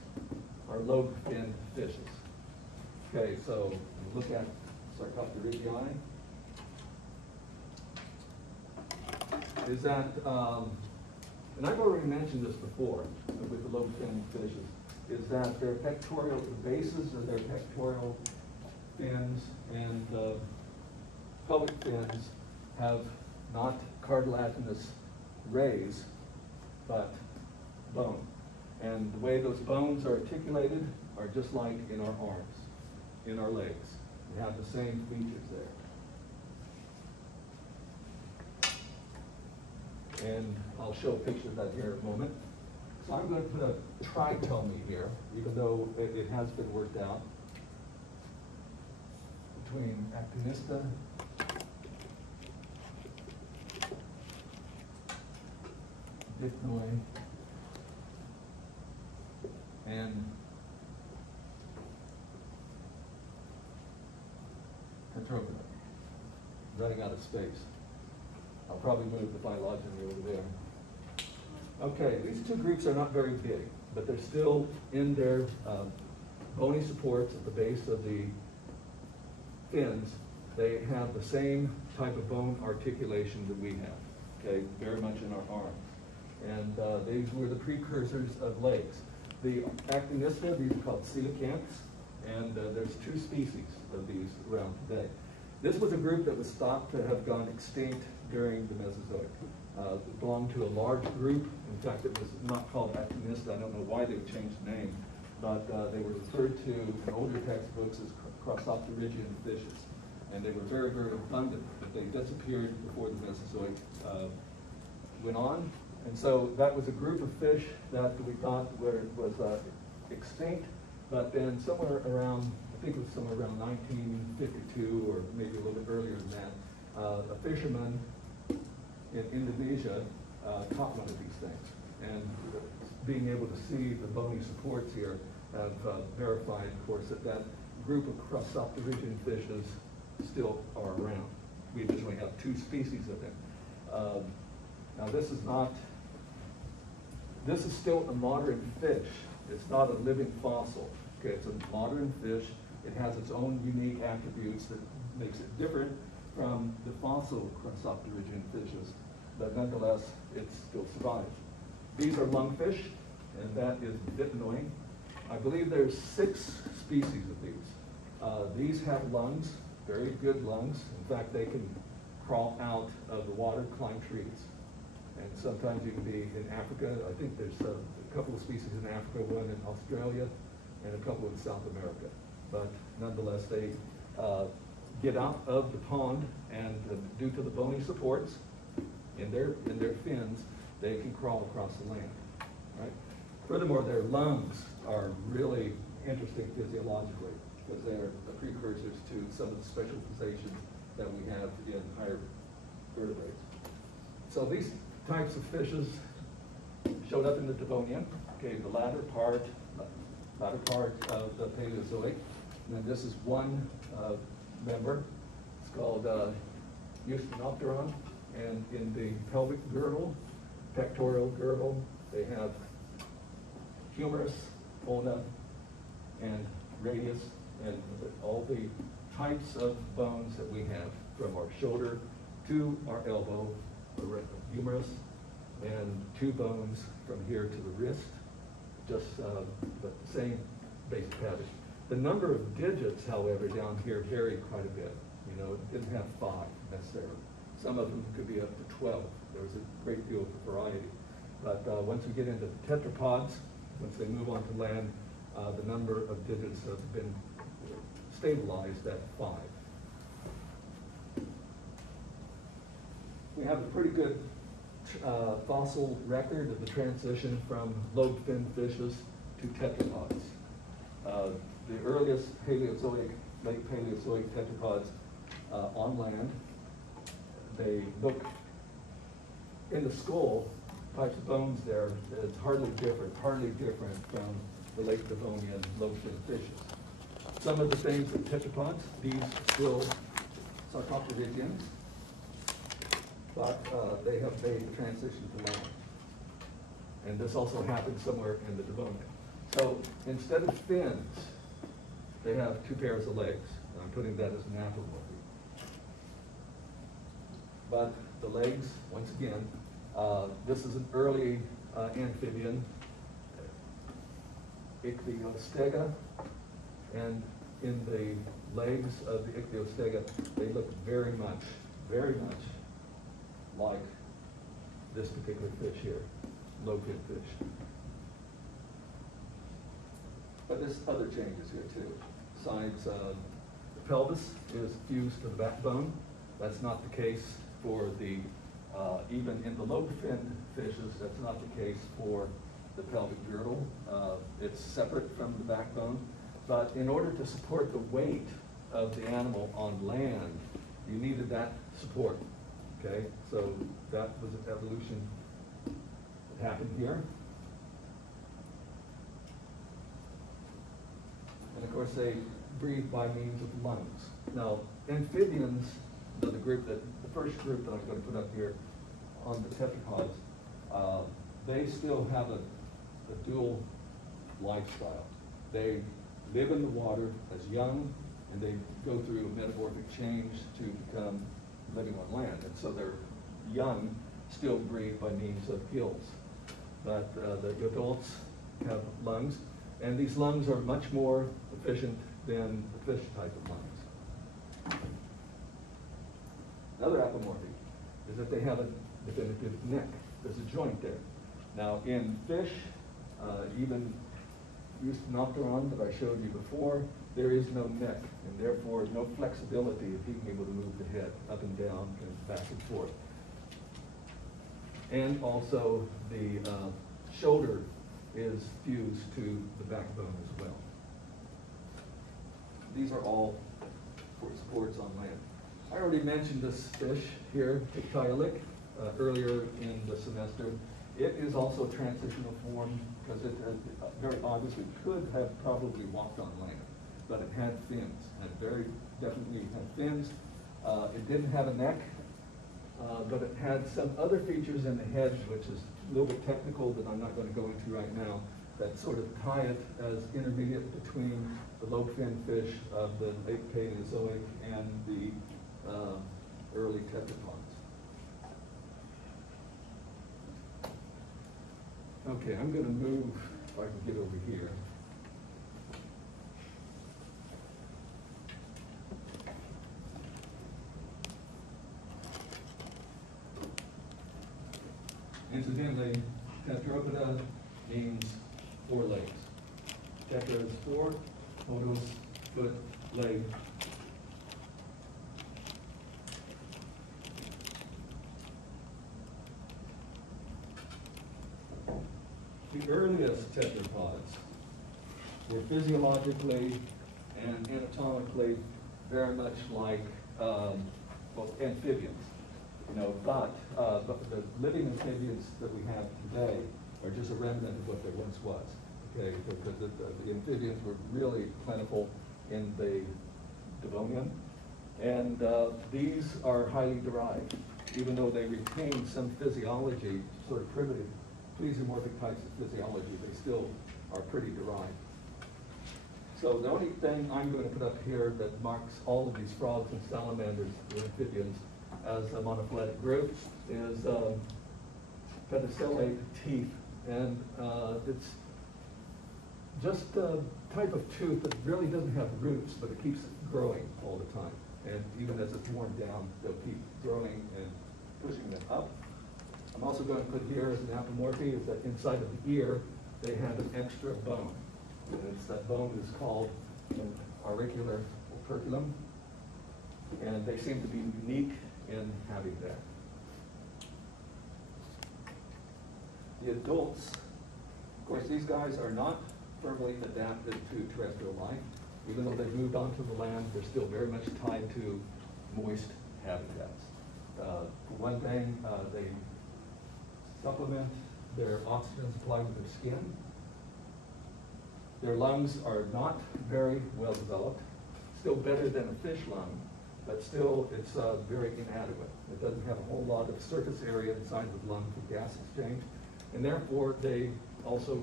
are lobe-finned fishes. Okay, so look at Sarcopterygii. Is that, and I've already mentioned this before with the lobe-finned fishes, is that their pectoral, the bases of their pectoral fins and pelvic fins have not cartilaginous rays, but bone. And the way those bones are articulated are just like in our arms, in our legs. We have the same features there. And I'll show a picture of that here in a moment. So I'm going to put a trichomy here, even though it has been worked out between Actinista Dipnoi and Tetrobinoi. Running out of space. I'll probably move the phylogeny over there. Okay, these two groups are not very big, but they're still in their bony supports at the base of the fins. They have the same type of bone articulation that we have, okay, very much in our arms. And these were the precursors of legs. The Actinista, these are called coelacanths, and there's 2 species of these around today. This was a group that was thought to have gone extinct during the Mesozoic. It belonged to a large group. In fact, it was not called Actinista. I don't know why they would change the name, but they were referred to in older textbooks as Crossopterygian fishes. And they were very, very abundant, but they disappeared before the Mesozoic went on. And so that was a group of fish that we thought was extinct, but then somewhere around, I think it was somewhere around 1952 or maybe a little bit earlier than that, a fisherman in Indonesia caught one of these things. And being able to see the bony supports here have verified, of course, that that group of Crossopterygian fishes still are around. We just only have 2 species of them. Now this is still a modern fish. It's not a living fossil. Okay, it's a modern fish. It has its own unique attributes that makes it different from the fossil Crossopterygian fishes, but nonetheless, it still survives. These are lungfish, and that is Dipnoi. I believe there's 6 species of these. These have lungs, very good lungs. In fact, they can crawl out of the water, climb trees. And sometimes you can be in Africa. I think there's a couple of species in Africa, one in Australia, and a couple in South America. But nonetheless, they get out of the pond, and due to the bony supports in their fins, they can crawl across the land. Right? Furthermore, their lungs are really interesting physiologically because they are the precursors to some of the specializations that we have in higher vertebrates. So these types of fishes showed up in the Devonian, okay, the latter part of the Paleozoic. And then this is one member. It's called Eusthenopteron. And in the pelvic girdle, pectoral girdle, they have humerus, ulna, and radius, and all the types of bones that we have from our shoulder to our elbow, the humerus, and 2 bones from here to the wrist, just but the same basic pattern. The number of digits, however, down here varied quite a bit. You know, it didn't have 5 necessarily. Some of them could be up to 12. There was a great deal of variety. But once we get into the tetrapods, once they move on to land, the number of digits have been stabilized at 5. We have a pretty good fossil record of the transition from lobe-finned fishes to tetrapods. The earliest Paleozoic, late Paleozoic tetrapods on land, they look in the skull, types of bones there, it's hardly different from the late Devonian lobe-finned fishes. Some of the things in tetrapods, these still Sarcopterygians, but they have made the transition to land. And this also happened somewhere in the Devonian. So instead of fins, they have 2 pairs of legs. I'm putting that as an anthropomorphy. But the legs, once again, this is an early amphibian, Ichthyostega, and in the legs of the Ichthyostega, they look very much like this particular fish here, lobefin fish. But there's other changes here too. Besides, the pelvis is fused to the backbone. That's not the case for the, even in the lobefin fishes, that's not the case for the pelvic girdle. It's separate from the backbone. But in order to support the weight of the animal on land, you needed that support, okay? So that was an evolution that happened here. And of course, they breathe by means of lungs. Now, amphibians, the first group that I'm going to put up here on the tetrapods, they still have a dual lifestyle. They live in the water as young, and they go through a metamorphic change to become living on land. And so their young still breathe by means of gills. But the adults have lungs, and these lungs are much more efficient than the fish type of lungs. Another apomorphy is that they have a definitive neck. There's a joint there. Now in fish, even Eusthenopteron that I showed you before, there is no neck, and therefore no flexibility of being able to move the head up and down and back and forth. And also the shoulder is fused to the backbone as well. These are all for supports on land. I already mentioned this fish here, Tiktaalik, earlier in the semester. It is also a transitional form because it very obviously could have probably walked on land, but it had fins, and very definitely had fins. It didn't have a neck, but it had some other features in the head, which is a little bit technical that I'm not going to go into right now, that sort of tie it as intermediate between the lobefin fish of the late Paleozoic and the early tetrapods. Okay, I'm going to move, if I can get over here. Incidentally, tetrapoda means 4 legs. Tetra is 4, podos, foot, leg. The earliest tetrapods were physiologically and anatomically very much like amphibians. But the living amphibians that we have today are just a remnant of what there once was. Okay, because the amphibians were really plentiful in the Devonian, and these are highly derived, even though they retain some physiology, sort of primitive, plesiomorphic types of physiology. They still are pretty derived. So the only thing I'm going to put up here that marks all of these frogs and salamanders, the amphibians, as a monophyletic group is pedicellate teeth, and it's just a type of tooth that really doesn't have roots, but it keeps growing all the time. And even as it's worn down, they'll keep growing and pushing it up. I'm also going to put here as an apomorphy is that inside of the ear, they have an extra bone. And that bone is called an auricular operculum. And they seem to be unique in having that. The adults, of course, these guys are not firmly adapted to terrestrial life. Even though they've moved onto the land, they're still very much tied to moist habitats. For one thing, they supplement their oxygen supply with their skin. Their lungs are not very well developed, still better than a fish lung, but still it's very inadequate. It doesn't have a whole lot of surface area inside the lung for gas exchange, and therefore they also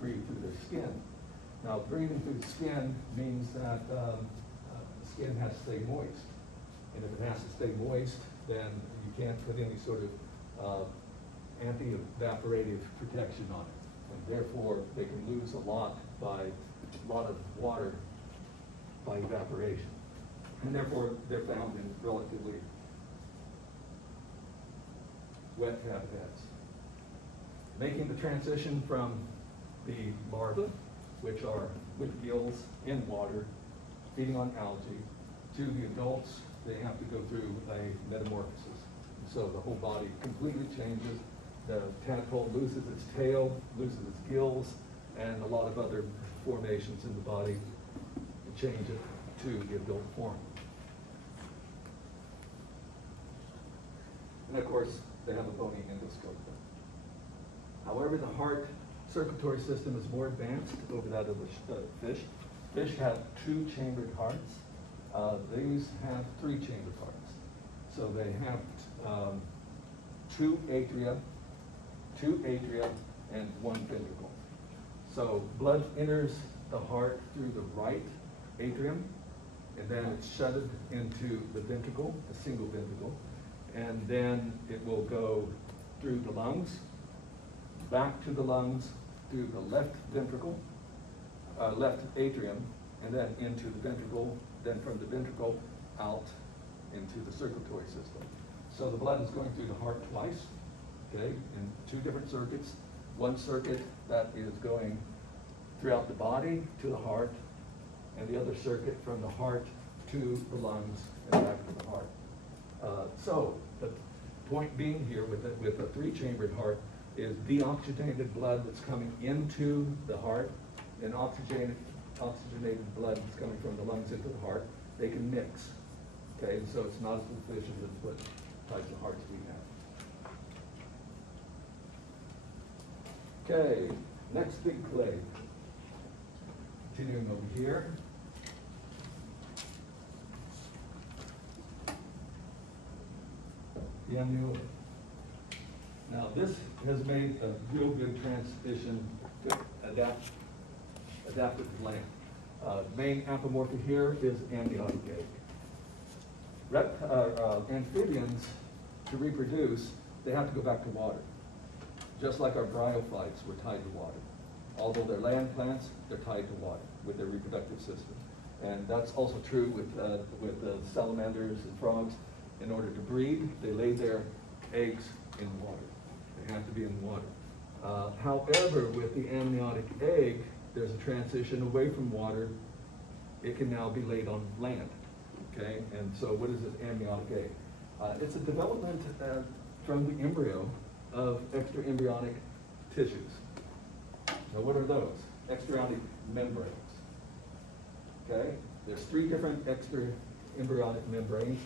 breathe through their skin. Now, breathing through the skin means that the skin has to stay moist. And if it has to stay moist, then you can't put any sort of anti-evaporative protection on it. And therefore, they can lose a lot of water by evaporation. And therefore, they're found in relatively wet habitats. Making the transition from the larvae, which are with gills in water, feeding on algae, to the adults, they have to go through a metamorphosis. So the whole body completely changes. The tadpole loses its tail, loses its gills, and a lot of other formations in the body change it to the adult form. And of course, they have a bony endoscopum. However, the heart circulatory system is more advanced over that of the fish. Fish have two-chambered hearts. These have three-chambered hearts. So they have two atria, and one ventricle. So blood enters the heart through the right atrium, and then it's shunted into the ventricle, a single ventricle, and then it will go through the lungs, back to the lungs, through the left ventricle, left atrium, and then into the ventricle, then from the ventricle out into the circulatory system. So the blood is going through the heart twice, okay, in two different circuits. One circuit that is going throughout the body to the heart, and the other circuit from the heart to the lungs and back to the heart. So the point being here with a three-chambered heart is deoxygenated blood that's coming into the heart and oxygenated blood that's coming from the lungs into the heart. They can mix, okay? So it's not as efficient as what types of hearts we have. Okay, next big clade. Continuing over here. The amniotic. Now this has made a real good transition to adaptive land. Main apomorpha here is amniotic egg. Amphibians, to reproduce, they have to go back to water. Just like our bryophytes were tied to water. Although they're land plants, they're tied to water with their reproductive system. And that's also true with salamanders and frogs. In order to breed, they lay their eggs in water. They have to be in water. However, with the amniotic egg, there's a transition away from water. It can now be laid on land, okay? And so what is this amniotic egg? It's a development from the embryo of extraembryonic tissues. Now what are those? Extraembryonic membranes, okay? There's three different extraembryonic membranes.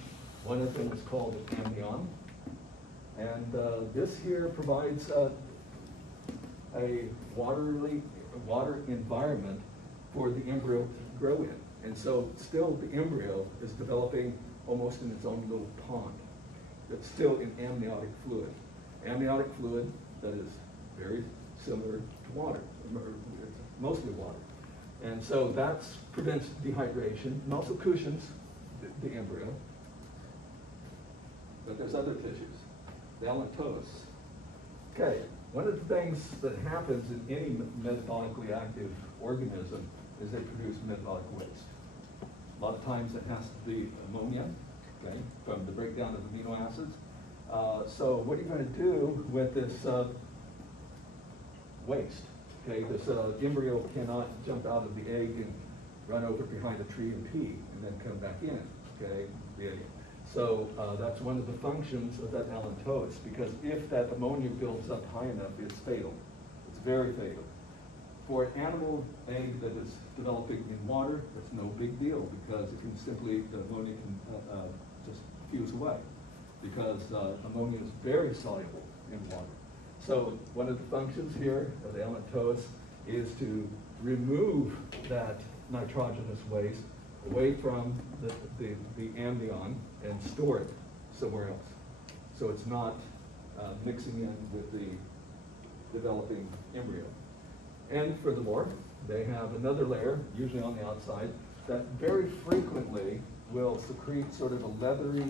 One of them is called an amnion. And this here provides a water environment for the embryo to grow in. And so still the embryo is developing almost in its own little pond. It's still in amniotic fluid. Amniotic fluid that is very similar to water, it's mostly water. And so that prevents dehydration and also cushions the embryo. But there's other tissues. The allantois. Okay, one of the things that happens in any metabolically active organism is they produce metabolic waste. A lot of times it has to be ammonia, okay, from the breakdown of amino acids. So what are you going to do with this waste? Okay, this embryo cannot jump out of the egg and run over behind a tree and pee and then come back in, okay? So that's one of the functions of that allantois, because if that ammonia builds up high enough, it's fatal. It's very fatal. For an animal egg that is developing in water, it's no big deal, because it can simply, the ammonia can just fuse away, because ammonia is very soluble in water. So one of the functions here of the allantois is to remove that nitrogenous waste away from the amnion and store it somewhere else. So it's not mixing in with the developing embryo. And furthermore, they have another layer, usually on the outside, that very frequently will secrete sort of a leathery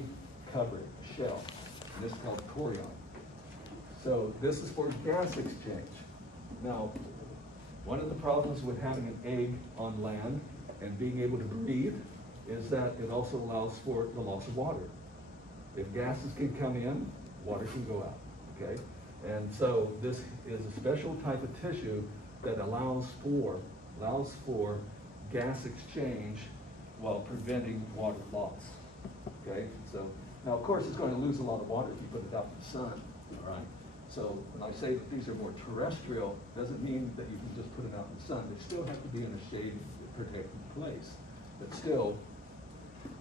covering, shell. And this is called chorion. So this is for gas exchange. Now, one of the problems with having an egg on land and being able to breathe is that it also allows for the loss of water. If gases can come in, water can go out, okay? And so this is a special type of tissue that allows for gas exchange while preventing water loss, okay? So, now of course it's going to lose a lot of water if you put it out in the sun, all right? So when I say that these are more terrestrial, doesn't mean that you can just put them out in the sun. They still have to be in a shade protected place. But still,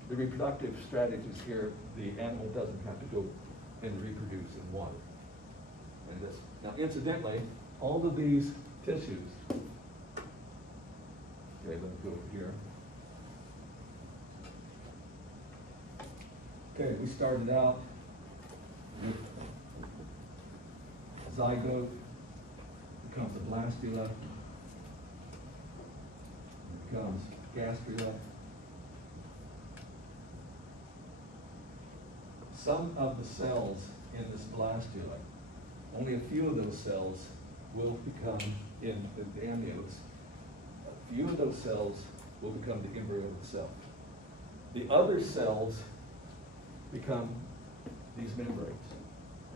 the reproductive strategies here, the animal doesn't have to go and reproduce in water. And this, now incidentally, all of these tissues, okay, let me go over here. Okay, we started out with zygote, becomes a blastula, becomes gastrula. Some of the cells in this blastula, only a few of those cells will become in the amniotes. A few of those cells will become the embryo itself. The other cells become these membranes.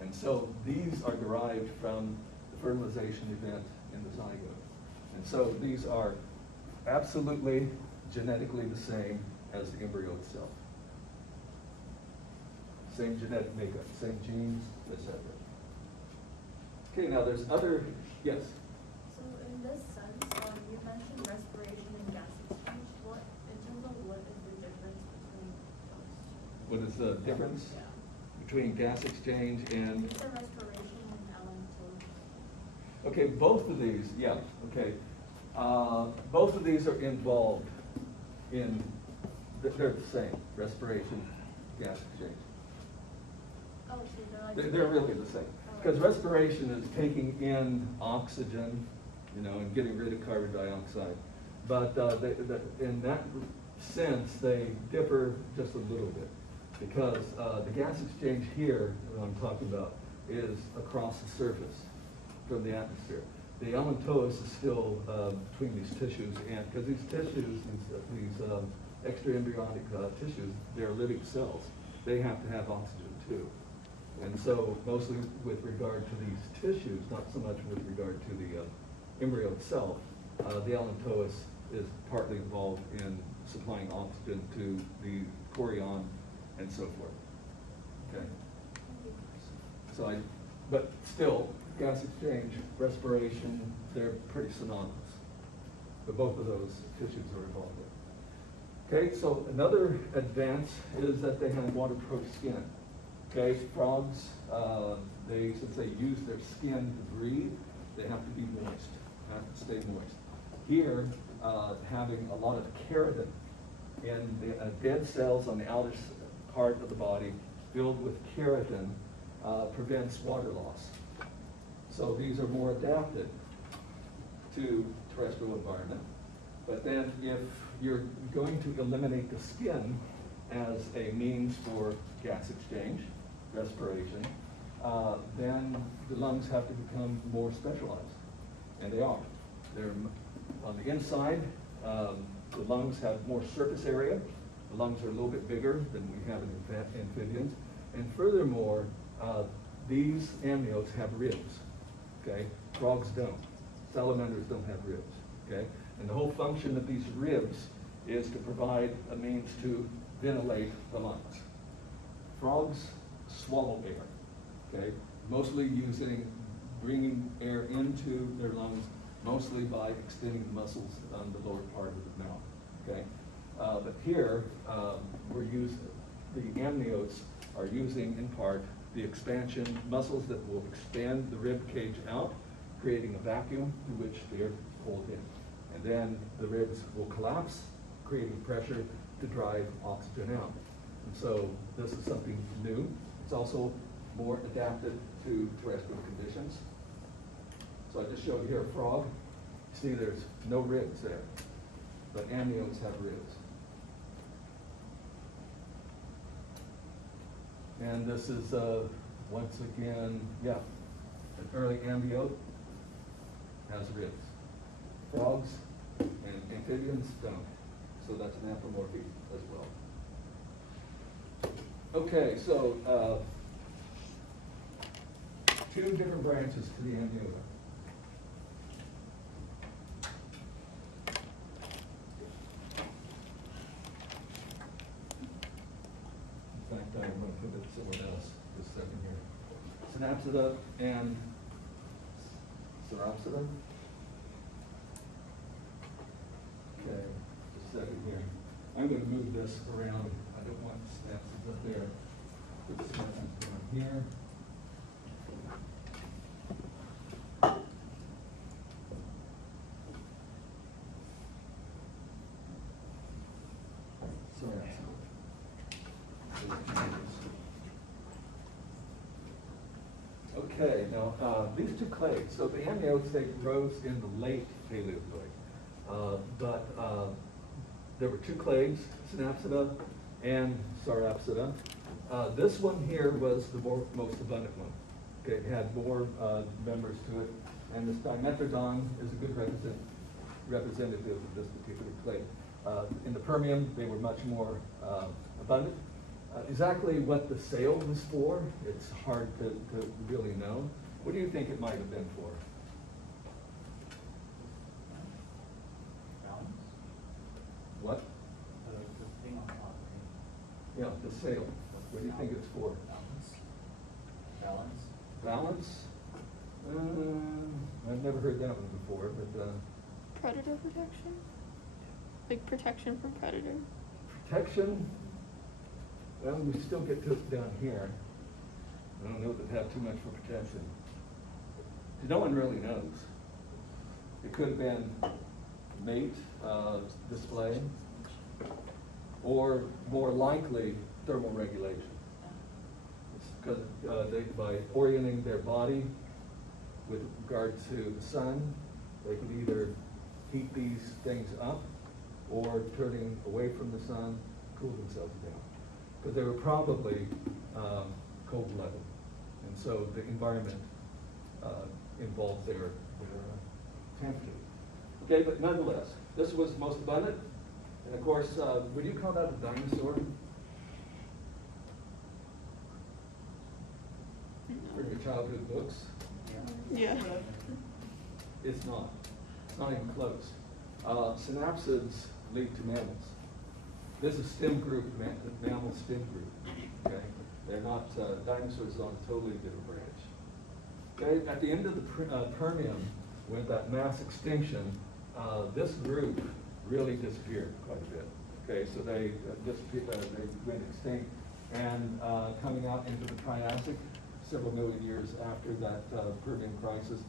And so these are derived from the fertilization event in the zygote. And so these are absolutely genetically the same as the embryo itself. Same genetic makeup, same genes, etc. Okay, now there's other, yes? So in this sense, you mentioned respiration and gas exchange. In terms of what is the difference between those two? What is the difference Yeah. between gas exchange and? These are respiration and allantosis. Okay, both of these, yeah, okay. Both of these are involved in, they're the same, respiration, gas exchange. Oh, so They're really the same. Because respiration is taking in oxygen, you know, and getting rid of carbon dioxide. But in that sense, they differ just a little bit. Because the gas exchange here, that I'm talking about, is across the surface from the atmosphere. The allantois is still between these tissues, and because these tissues, these extra embryonic tissues, they're living cells. They have to have oxygen too. And so mostly with regard to these tissues, not so much with regard to the embryo itself, the allantois is partly involved in supplying oxygen to the chorion and so forth. Okay. So but still, gas exchange, respiration, they're pretty synonymous. But both of those tissues are involved in. Okay, so another advance is that they have waterproof skin. Okay, frogs, since they use their skin to breathe, they have to be moist, have to stay moist. Here, having a lot of keratin in the dead cells on the outer part of the body filled with keratin prevents water loss. So these are more adapted to terrestrial environment. But then if you're going to eliminate the skin as a means for gas exchange, respiration, then the lungs have to become more specialized. And they are. They're on the inside, the lungs have more surface area. The lungs are a little bit bigger than we have in amphibians. And furthermore, these amniotes have ribs, okay? Frogs don't. Salamanders don't have ribs, okay? And the whole function of these ribs is to provide a means to ventilate the lungs. Frogs swallow air, okay? Mostly bringing air into their lungs, mostly by extending the muscles on the lower part of the mouth, okay? But here, the amniotes are using, in part, the expansion muscles that will expand the rib cage out, creating a vacuum through which the air is pulled in. And then the ribs will collapse, creating pressure to drive oxygen out. And so this is something new. It's also more adapted to terrestrial conditions. So I just showed you here a frog. See, there's no ribs there, but amniotes have ribs. And this is, once again, yeah, an early ambiote has ribs. Frogs and amphibians don't. So that's an anthropomorphy as well. Okay, so two different branches to the amniota. In fact, I'm going to put it somewhere else this second here. Synapsida and Sauropsida. Okay, just a second here. I'm going to move this around. I don't want synapsids up there. Put the synapsids down here. Okay, now these two clades, so the amniotes rose in the late Paleozoic, but there were two clades, Synapsida and Sauropsida. This one here was the most abundant one. Okay, it had more members to it, and this Dimetrodon is a good representative of this particular clade. In the Permian, they were much more abundant. Exactly what the sale was for, it's hard to really know. What do you think it might have been for? Balance? What? The thing on top, right? Yeah, the sale. What do you think it's for? Balance? Balance? I've never heard that one before, but Predator protection? Like protection from predator? protection, well, we still get to it down here. I don't know that they have too much for protection. No one really knows. It could have been mate display, or more likely thermal regulation. Because by orienting their body with regard to the sun, they could either heat these things up or turning away from the sun, cool themselves down. Because they were probably cold-blooded. And so the environment involves their temperature. Okay, but nonetheless, this was most abundant. And of course, would you call that a dinosaur? For your childhood books? Yeah. It's not. It's not even close. Synapsids lead to mammals. This is stem group, mammal stem group. Okay, they're not dinosaurs on a totally different branch. Okay, at the end of the Permian, with that mass extinction, this group really disappeared quite a bit. Okay, so they disappeared, they went extinct, and coming out into the Triassic, several million years after that Permian crisis,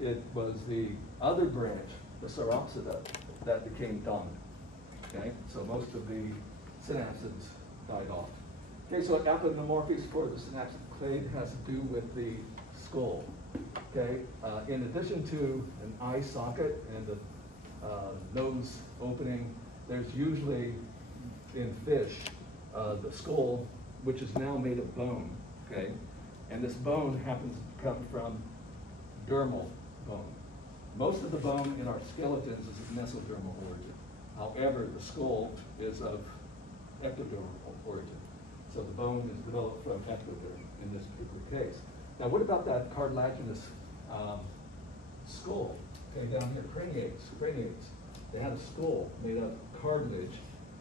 it was the other branch, the Sauropsida, that became dominant. Okay, so most of the synapsids died off. Okay, so aponeuromorphies for the synapsid clade has to do with the skull. Okay, in addition to an eye socket and the nose opening, there's usually in fish the skull, which is now made of bone. Okay, and this bone happens to come from dermal bone. Most of the bone in our skeletons is of mesodermal origin. However, the skull is of ectodermal origin. So the bone is developed from ectoderm in this particular case. Now, what about that cartilaginous skull? Okay, down here, craniates. They had a skull made of cartilage.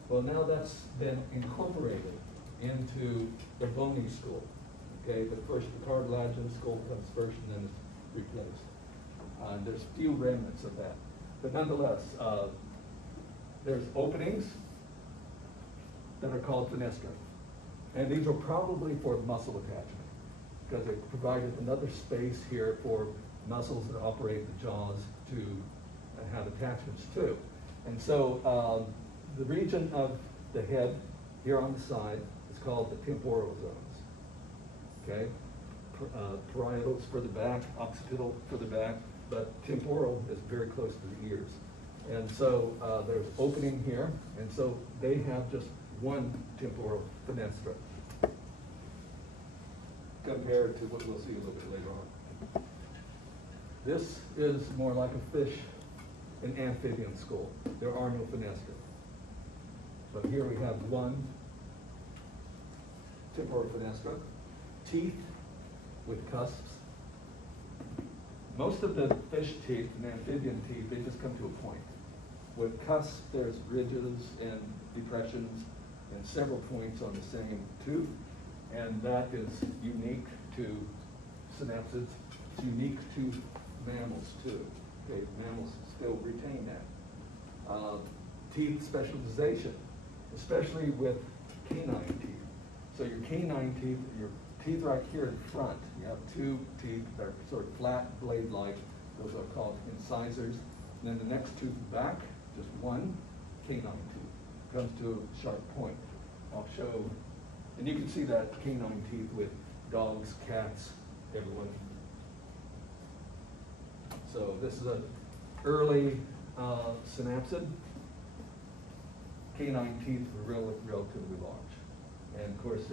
Well, now that's been incorporated into the bony skull. Okay, but first the cartilaginous skull comes first, and then it's replaced. There's few remnants of that, but nonetheless, there's openings that are called fenestra, and these are probably for muscle attachment, because they provided another space here for muscles that operate the jaws to have attachments to. And so the region of the head here on the side is called the temporal zones. Okay, parietals further back, occipital further back, but temporal is very close to the ears. And so there's opening here, and so they have just one temporal fenestra compared to what we'll see a little bit later on. This is more like a fish, an amphibian skull. There are no fenestra. But here we have one temporal fenestra, teeth with cusps, most of the fish teeth and amphibian teeth, they just come to a point. With cusps, there's ridges and depressions and several points on the same tooth, and that is unique to synapsids. It's unique to mammals too. Okay, mammals still retain that. Teeth specialization, especially with canine teeth. So your canine teeth, your teeth right here in front, you have two teeth that are sort of flat, blade-like. Those are called incisors. And then the next tooth back, just one canine tooth, comes to a sharp point. I'll show, and you can see that canine teeth with dogs, cats, everyone. So this is an early synapsid. Canine teeth were relatively large. And of course,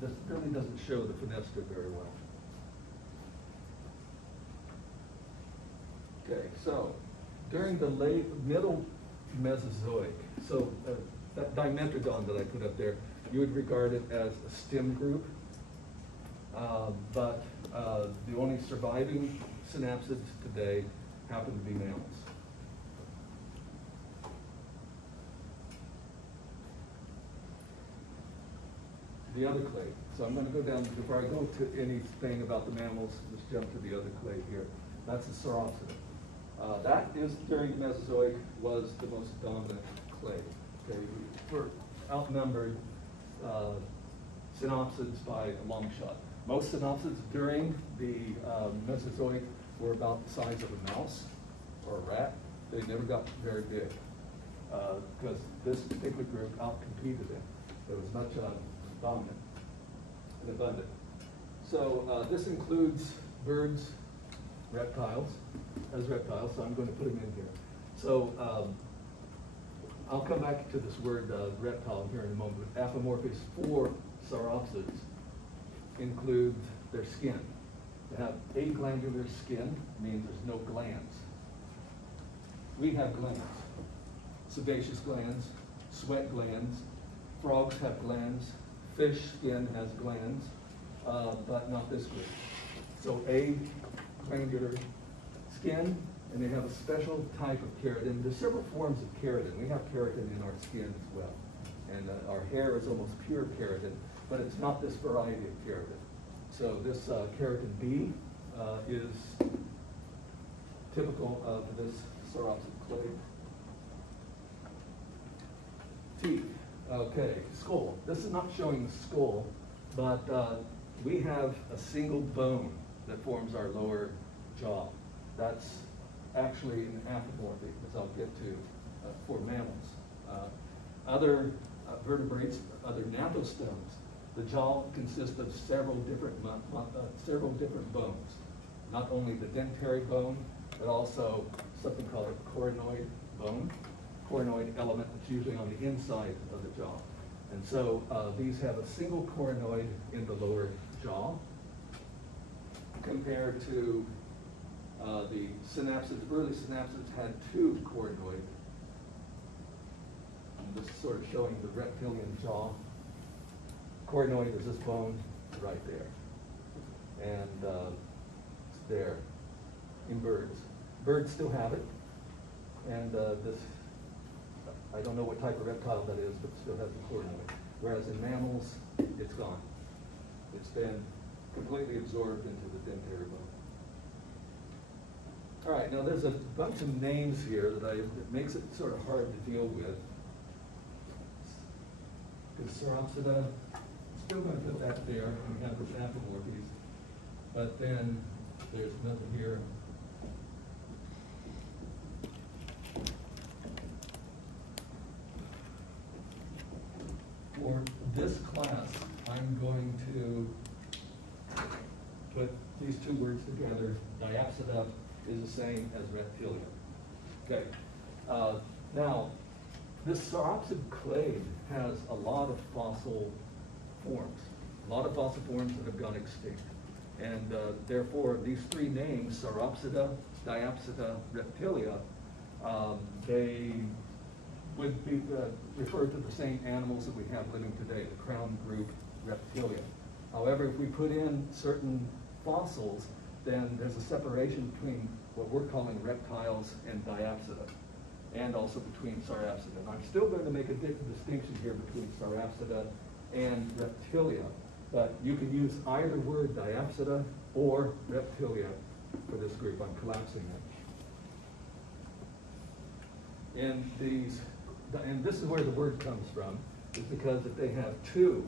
this really doesn't show the fenestra very well. Okay, so during the middle Mesozoic, so that Dimetrodon that I put up there, you would regard it as a stem group, but the only surviving synapsids today happen to be mammals. The other clade. So I'm going to go down, before I go to anything about the mammals, let's jump to the other clade here. That's the Sauropsida. That is, during the Mesozoic, was the most dominant clade. Okay, we're outnumbered synapsids by a long shot. Most synapsids during the Mesozoic were about the size of a mouse or a rat. They never got very big because this particular group outcompeted them. There was much dominant and abundant. So this includes birds, reptiles, so I'm going to put them in here. So I'll come back to this word reptile here in a moment. Apomorphies for sauropsids include their skin. They have aglandular skin, means there's no glands. We have glands, sebaceous glands, sweat glands. Frogs have glands. Fish skin has glands, but not this group. So aglandular skin, and they have a special type of keratin. There's several forms of keratin. We have keratin in our skin as well. And our hair is almost pure keratin, but it's not this variety of keratin. So this keratin B is typical of this sauropsid clade. Teeth. Okay, skull. This is not showing the skull, but we have a single bone that forms our lower jaw. That's actually an apomorphy, as I'll get to, for mammals. Other vertebrates, other gnathostomes, the jaw consists of several different bones. Not only the dentary bone, but also something called a coronoid bone. Coronoid element that's usually on the inside of the jaw. And so these have a single coronoid in the lower jaw compared to the synapsids. Early synapsids had two coronoid. And this is sort of showing the reptilian jaw. Coronoid is this bone right there. And it's there in birds. Birds still have it. And this, I don't know what type of reptile that is, but it still has the coronoid. Whereas in mammals, it's gone. It's been completely absorbed into the dentary bone. All right, now there's a bunch of names here that makes it sort of hard to deal with. Because Sauropsida, still going to put that there, and we have the apomorphies. But then there's another here. For this class, I'm going to put these two words together. Diapsida is the same as reptilia. Okay. Now, this sauropsid clade has a lot of fossil forms. A lot of fossil forms that have gone extinct. And therefore, these three names, Sauropsida, Diapsida, Reptilia, they would be referred to the same animals that we have living today, the crown group Reptilia. However, if we put in certain fossils, then there's a separation between what we're calling reptiles and Diapsida, and also between Sarapsida. And I'm still going to make a distinction here between Sarapsida and Reptilia, but you can use either word, Diapsida or Reptilia, for this group. I'm collapsing it. And this is where the word comes from, is because if they have two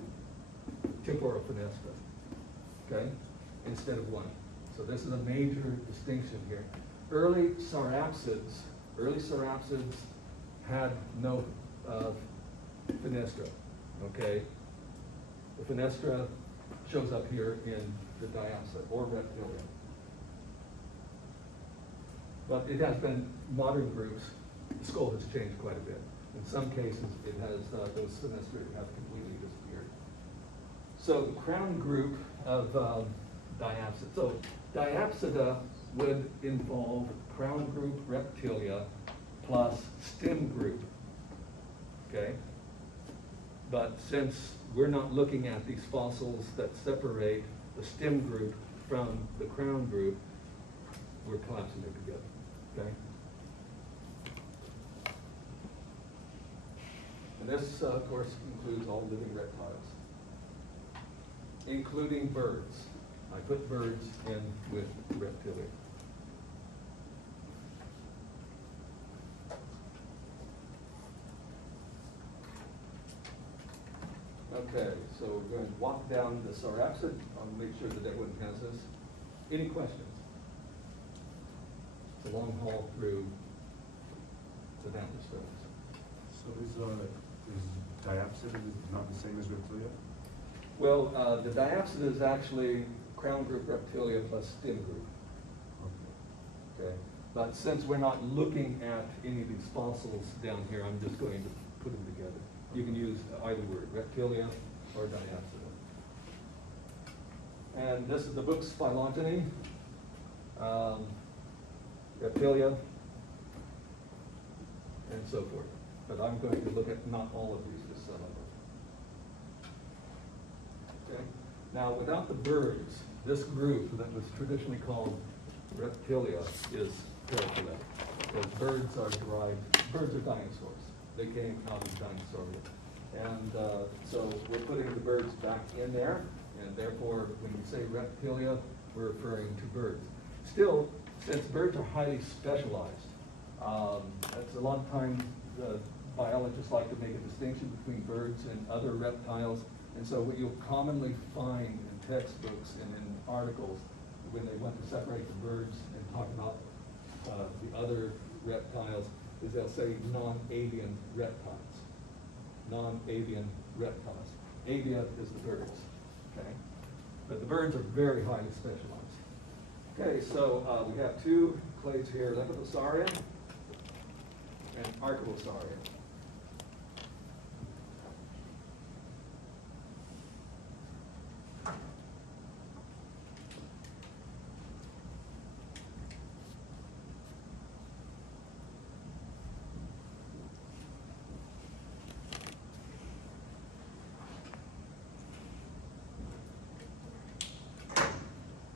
temporal fenestra, okay, instead of one. So this is a major distinction here. Early Sarapsids had no fenestra, okay? The fenestra shows up here in the Diapsida or Reptilia. But it has been, modern groups, the skull has changed quite a bit. In some cases, it has, those fenestra have completely disappeared. So the crown group of Diapsida. So Diapsida would involve crown group Reptilia plus stem group, okay? But since we're not looking at these fossils that separate the stem group from the crown group, we're collapsing it together, okay? And this, of course, includes all living reptiles, including birds. I put birds in with Reptilia. Okay, so we're going to walk down the Sarapsid. I'll make sure that everyone has this. Any questions? It's a long haul through the mountain stones. So is Diapsida not the same as Reptilia? Well, the Diapsida is actually crown group Reptilia plus stem group. Okay. But since we're not looking at any of these fossils down here, I'm just going to put them together. You can use either word, Reptilia or Diapsida. And this is the book's phylogeny, Reptilia, and so forth. But I'm going to look at not all of these, just some of them. Okay. Now, without the birds, this group that was traditionally called Reptilia is paraphyletic. Because birds are dinosaurs. They came out of Dinosauria. And so we're putting the birds back in there, and therefore, when we say Reptilia, we're referring to birds. Still, since birds are highly specialized, that's a lot of times biologists like to make a distinction between birds and other reptiles. And so what you'll commonly find in textbooks and in articles when they want to separate the birds and talk about the other reptiles is they'll say non-avian reptiles. Non-avian reptiles. Avia is the birds, okay? But the birds are very highly specialized. Okay, so we have two clades here, Lepidosauria and Archibosauria.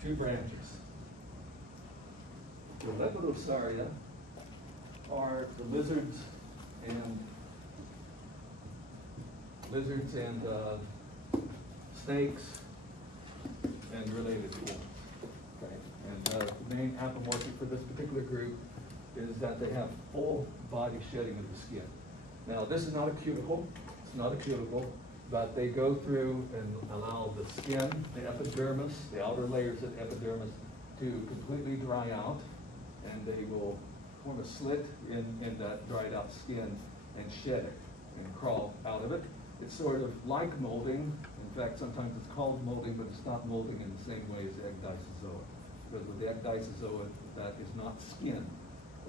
Two branches. The Lepidosauria are the lizards and snakes and related forms. Okay. And the main apomorphic for this particular group is that they have full body shedding of the skin. Now, this is not a cuticle. It's not a cuticle. But they go through and allow the skin, the epidermis, the outer layers of epidermis to completely dry out, and they will form a slit in that dried out skin and shed it and crawl out of it. It's sort of like molding. In fact, sometimes it's called molding, but it's not molding in the same way as the ecdysozoa. Because with the ecdysozoa, that is not skin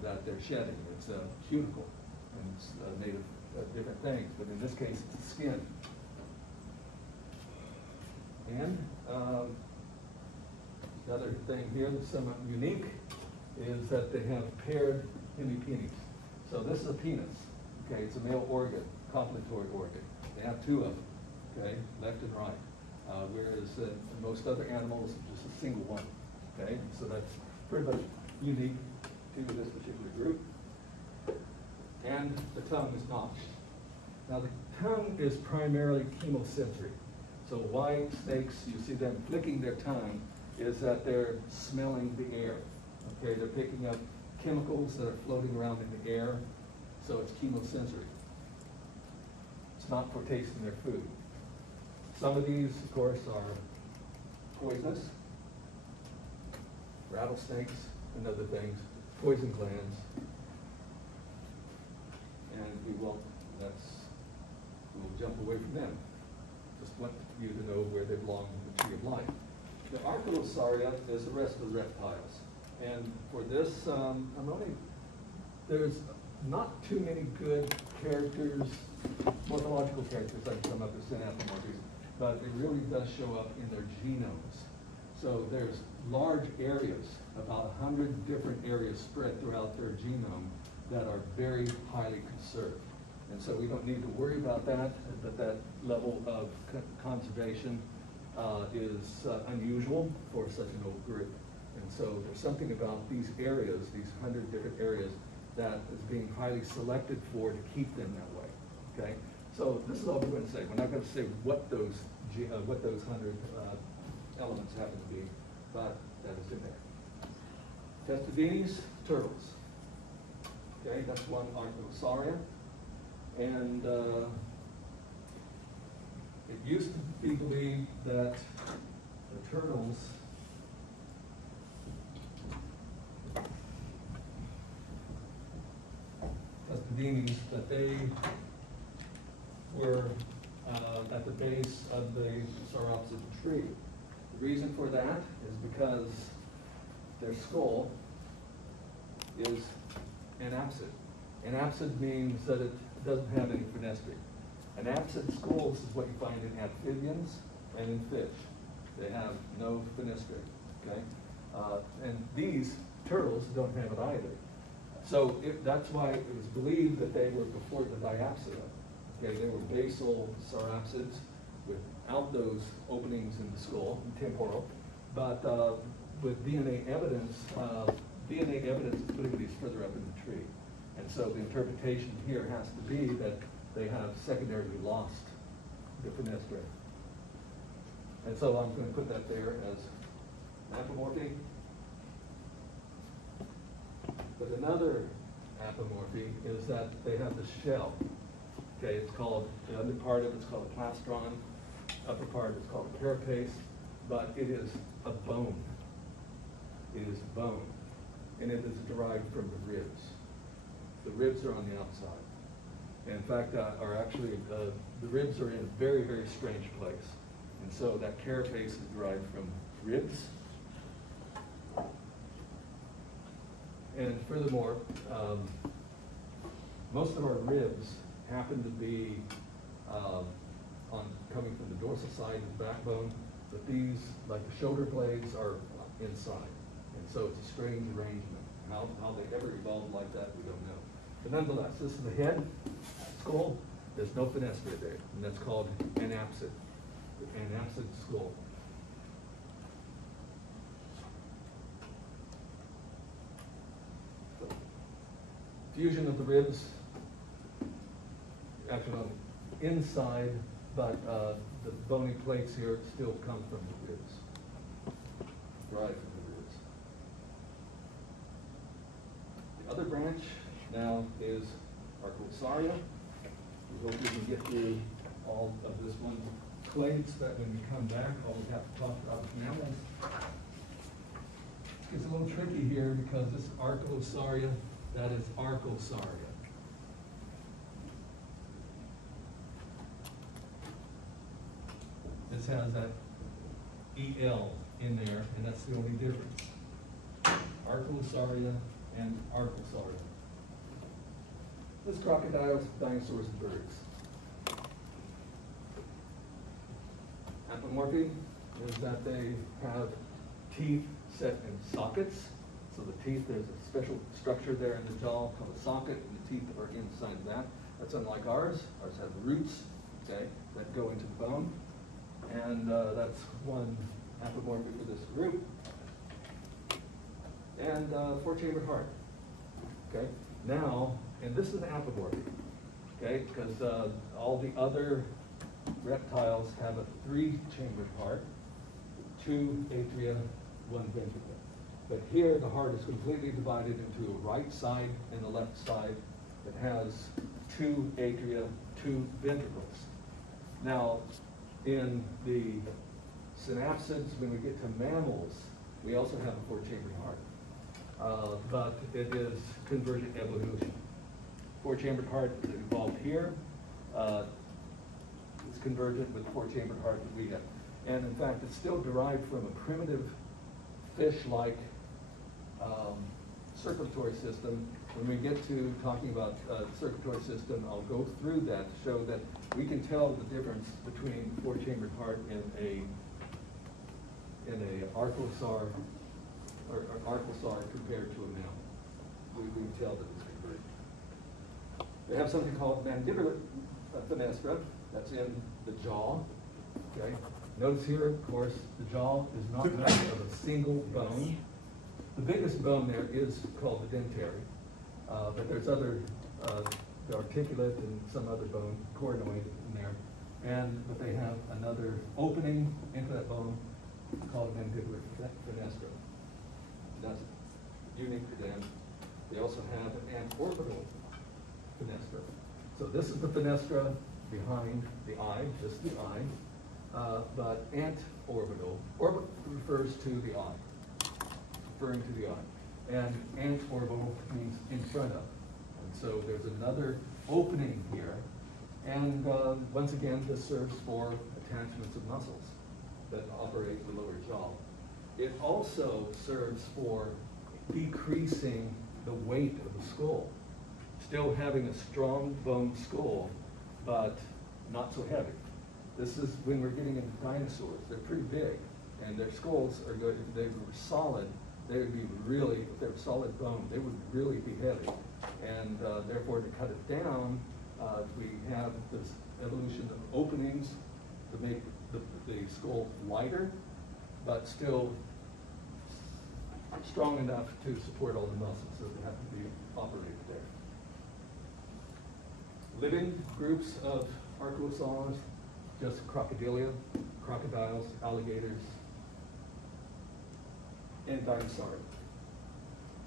that they're shedding. It's a cuticle, and it's made of different things. But in this case, it's skin. And another thing here that's somewhat unique is that they have paired hemipenes. So this is a penis, okay? It's a male organ, copulatory organ. They have two of them, okay? Left and right. Whereas in most other animals, just a single one, okay? So that's pretty much unique to this particular group. And the tongue is not. Now the tongue is primarily chemosensory. So why snakes, you see them flicking their tongue, is that they're smelling the air. Okay, they're picking up chemicals that are floating around in the air, so it's chemosensory. It's not for tasting their food. Some of these, of course, are poisonous. Rattlesnakes and other things, poison glands. And we'll jump away from them. Just want you to know where they belong in the tree of life. The Archelosauria is the rest of the reptiles. And for this, there's not too many good characters, morphological characters that come up as synapomorphies, but it really does show up in their genomes. So there's large areas, about 100 different areas spread throughout their genome that are very highly conserved. And so we don't need to worry about that, but that level of conservation is unusual for such an old group. And so there's something about these areas, these 100 different areas, that is being highly selected for to keep them that way, okay? So this is all we're going to say. We're not going to say what those 100 elements happen to be, but that is in there. Testudines, turtles. Okay, that's one Archelosauria. And it used to be believed that the turtles Testudines, that they were at the base of the Sauropsid tree. The reason for that is because their skull is anapsid. Anapsid means that it doesn't have any fenestrine. Anapsid skulls is what you find in amphibians and in fish. They have no fenestrine, okay? And these turtles don't have it either. So that's why it was believed that they were before the Diapsida. Okay, they were basal sauropsids without those openings in the skull, temporal. But with DNA evidence is putting these further up in the tree. And so the interpretation here has to be that they have secondarily lost the fenestrine. And so I'm going to put that there as apomorphy. But another apomorphy is that they have the shell. Okay, it's called, the under part of it's called a plastron, upper part is called a carapace, but it is a bone. It is bone, and it is derived from the ribs. The ribs are on the outside. And in fact, the ribs are in a very, very strange place. And so that carapace is derived from ribs. And furthermore, most of our ribs happen to be coming from the dorsal side of the backbone, but these, like the shoulder blades, are inside. And so it's a strange arrangement. How they ever evolved like that, we don't know. But nonetheless, this is the head, skull. There's no fenestra there, and that's called anapsid. Anapsid skull. Fusion of the ribs, actually on the inside, but the bony plates here still come from the ribs, derived from the ribs. The other branch now is Archelosauria. We hope we can get through all of this one clade so that when we come back, all we have to talk about is mammals. It's a little tricky here because this Archelosauria, that is Arcosauria. This has that EL in there, and that's the only difference. Archelosauria and Arcosauria. This crocodiles, dinosaurs, and birds. Apomorphy is that they have teeth set in sockets. So the teeth, there's a special structure there in the jaw called a socket, and the teeth are inside of that. That's unlike ours. Ours have roots, okay, that go into the bone. And that's one apomorphy for this group. and four-chambered heart. Okay, now, and this is an apomorphy, okay, because all the other reptiles have a three-chambered heart, two atria, one ventricle. But here, the heart is completely divided into a right side and a left side that has two atria, two ventricles. Now, in the synapsids, when we get to mammals, we also have a four-chambered heart. But it is convergent evolution. Four-chambered heart evolved here. It's convergent with the four-chambered heart that we have. And in fact, it's still derived from a primitive fish-like circulatory system. When we get to talking about circulatory system, I'll go through that to show that we can tell the difference between four-chambered heart in a archosaur or archosaur compared to a mammal. We can tell that it's convergent. They have something called mandibular fenestra. That's in the jaw. Okay. Notice here, of course, the jaw is not made of a single bone. The biggest bone there is called the dentary, but there's other, the articulate and some other bone, coronoid in there. But they have another opening into that bone called mandibular fenestra. That's unique to them. They also have an orbital fenestra. So this is the fenestra behind the eye, just the eye, but antorbital. Orbit refers to the eye, referring to the eye. And antorbital means in front of. And so there's another opening here. And once again, this serves for attachments of muscles that operate the lower jaw. It also serves for decreasing the weight of the skull. Still having a strong bone skull, but not so heavy. This is when we're getting into dinosaurs. They're pretty big, and their skulls are good. If they were solid, they would be really, if they were solid bone, they would really be heavy. And therefore, to cut it down, we have this evolution of openings to make the skull lighter, but still strong enough to support all the muscles, so they have to be operated there. Living groups of archosaurs, just crocodilia, crocodiles, alligators, and dinosaurs.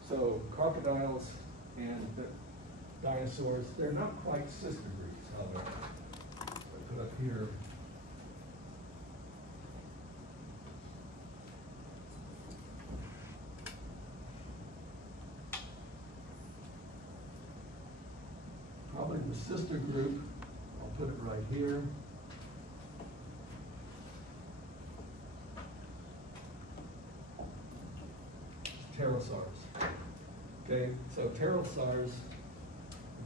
So crocodiles and dinosaurs, they're not quite sister groups, however. I put up here. Probably the sister group, I'll put it right here. Pterosaurs. Okay, so pterosaurs,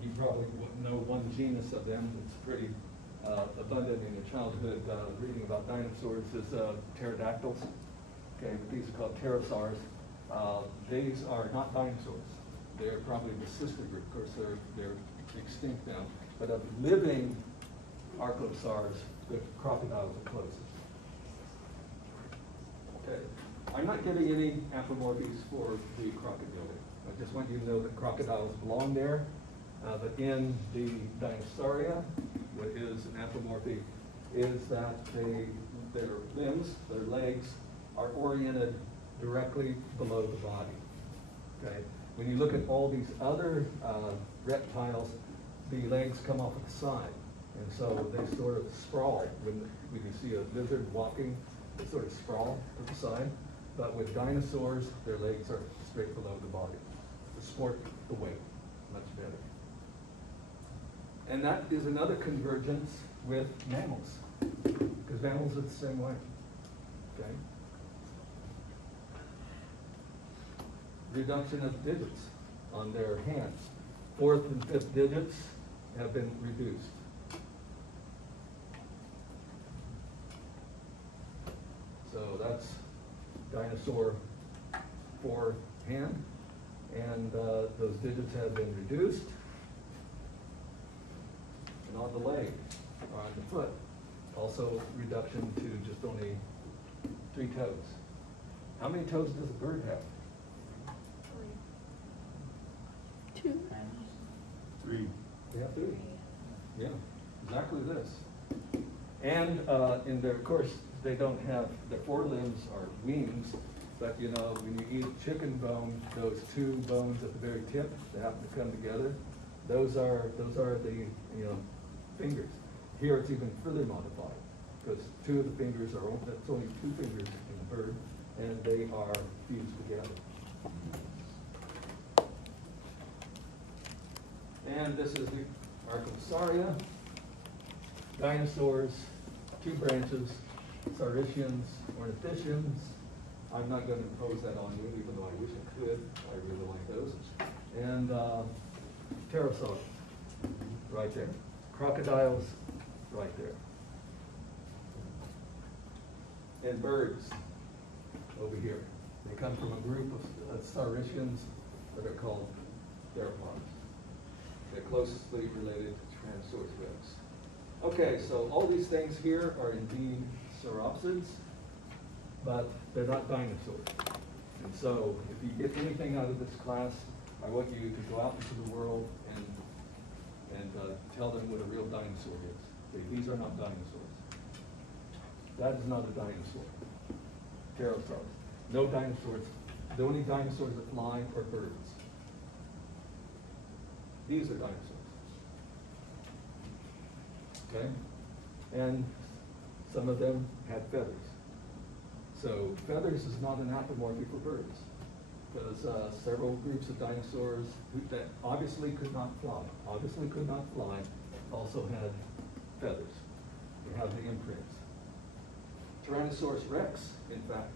you probably know one genus of them that's pretty abundant in your childhood reading about dinosaurs is pterodactyls. Okay, but these are called pterosaurs. These are not dinosaurs. They're probably the sister group. Of course, they're extinct now. But of living archosaurs, the crocodiles are closest. Okay. I'm not giving any apomorphies for the crocodile. I just want you to know that crocodiles belong there. But in the Dinosauria, what is an apomorphy is that their limbs, their legs, are oriented directly below the body. Okay. When you look at all these other reptiles, the legs come off at the side. And so they sort of sprawl. When you see a lizard walking, they sort of sprawl to the side. But with dinosaurs, their legs are straight below the body to support the weight much better. And that is another convergence with mammals, because mammals are the same way. Okay. Reduction of digits on their hands. Fourth and fifth digits have been reduced. So that's dinosaur forehand, and those digits have been reduced. And on the leg, or on the foot, also reduction to just only 3 toes. How many toes does a bird have? They have three. Yeah, exactly this. And in their, of course, they don't have, their forelimbs are wings, but you know, when you eat chicken bone, those two bones at the very tip that happen to come together, those are the, you know, fingers. Here it's even further modified, because two of the fingers are, that's only two fingers in the bird, and they are fused together. And this is the Archosaria, dinosaurs, two branches, Saurischians, Ornithischians. I'm not going to impose that on you, even though I wish I could. I really like those. And pterosaurs, right there. Crocodiles, right there. And birds, over here. They come from a group of Saurischians that are called theropods. They're closely related to Tyrannosaurus rex. Okay, so all these things here are indeed sauropsids, but they're not dinosaurs. And so if you get anything out of this class, I want you to go out into the world and tell them what a real dinosaur is. These are not dinosaurs. That is not a dinosaur. Pterosaurs. No dinosaurs. The only dinosaurs that fly are birds. These are dinosaurs. Okay? And some of them had feathers. So feathers is not an apomorphy for birds, because several groups of dinosaurs that obviously could not fly, also had feathers. They have the imprints. Tyrannosaurus rex, in fact,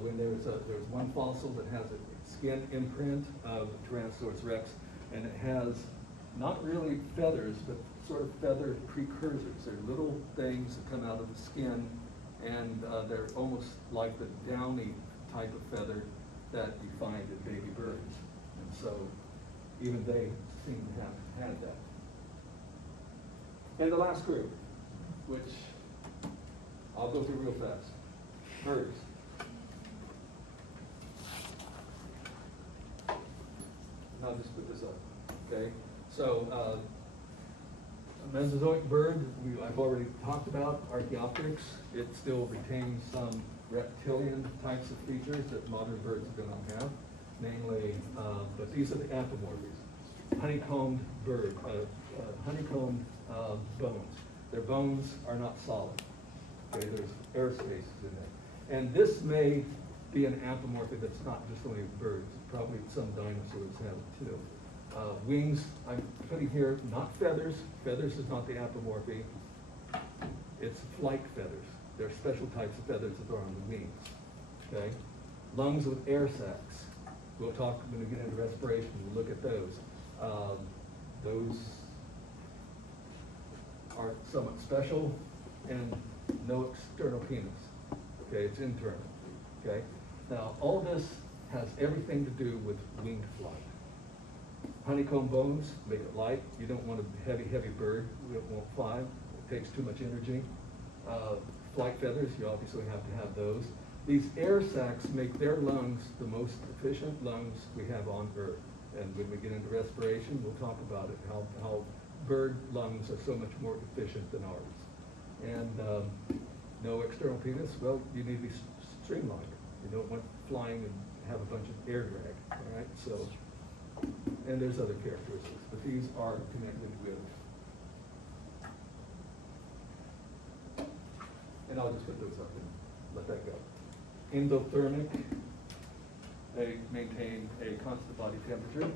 when there's one fossil that has a skin imprint of Tyrannosaurus rex, and it has not really feathers, but sort of feather precursors. They're little things that come out of the skin, and they're almost like the downy type of feather that you find in baby birds. And so even they seem to have had that. And the last group, which I'll go through real fast. Birds. And I'll just put this up, okay? So, a Mesozoic bird, I've already talked about, Archaeopteryx. It still retains some reptilian types of features that modern birds do not have, namely, but these are the apomorphies. Honeycombed bird, honeycombed bones. Their bones are not solid. Okay, there's air spaces in there. And this may be an apomorphy that's not just only birds. Probably some dinosaurs have it too. Wings, I'm putting here, not feathers. Feathers is not the apomorphy. It's flight feathers. There are special types of feathers that are on the wings. Okay? Lungs with air sacs. We'll talk when we get into respiration. We'll look at those. Those are somewhat special, and no external penis. Okay, it's internal. Okay? Now, all this has everything to do with winged flight. Honeycomb bones make it light. You don't want a heavy, heavy bird. It won't fly. It takes too much energy. Flight feathers, you obviously have to have those. These air sacs make their lungs the most efficient lungs we have on Earth. And when we get into respiration, we'll talk about it, how bird lungs are so much more efficient than ours. And no external penis, well, you need to be streamlined. You don't want flying and have a bunch of air drag, all right? So, and there's other characteristics, but these are connected with, and I'll just put those up and let that go. Endothermic, they maintain a constant body temperature,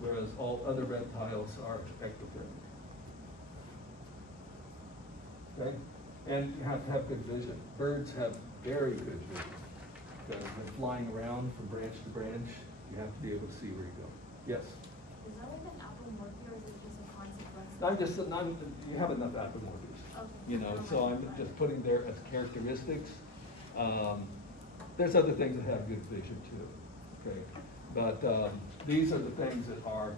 whereas all other reptiles are ectothermic. Okay? And you have to have good vision. Birds have very good vision. Because when flying around from branch to branch, you have to be able to see where you go. Yes? Is that like an apomorphy, or is it just a consequence? You have enough apomorphies. Okay. You know, so I'm just putting there as characteristics. There's other things that have good vision too, okay? But these are the things that are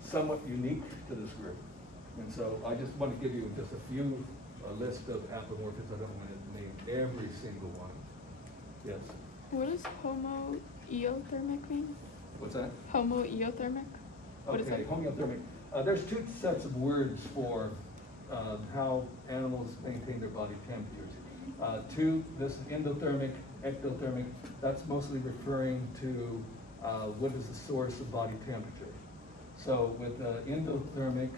somewhat unique to this group. And so I just want to give you just a list of apomorphies. I don't want to name every single one. Yes? What does homoeothermic mean? What's that? Homoeothermic? What is Okay, it? homeothermic. There's two sets of words for how animals maintain their body temperatures. This is endothermic, ectothermic. That's mostly referring to what is the source of body temperature. So with endothermic,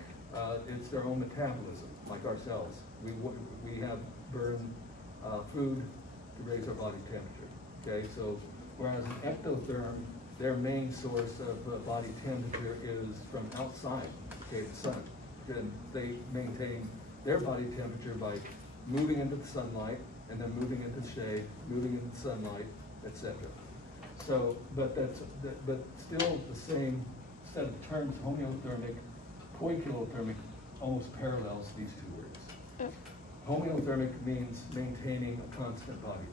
it's their own metabolism, like ourselves. We have burned food to raise our body temperature. Okay, so whereas an ectotherm, their main source of body temperature is from outside, okay, the sun. Then they maintain their body temperature by moving into the sunlight and then moving into the shade, moving into the sunlight, etc. So, but still the same set of terms, homeothermic, poikilothermic, almost parallels these two words. Yep. Homeothermic means maintaining a constant body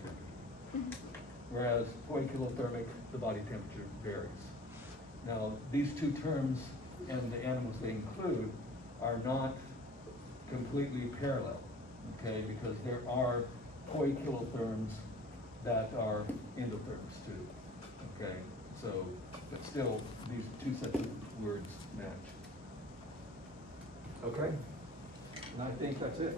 temperature, whereas poikilothermic, the body temperature varies. Now, these two terms and the animals they include are not completely parallel, okay, because there are poikilotherms that are endotherms too, okay? So, but still, these two sets of words match. Okay? And I think that's it.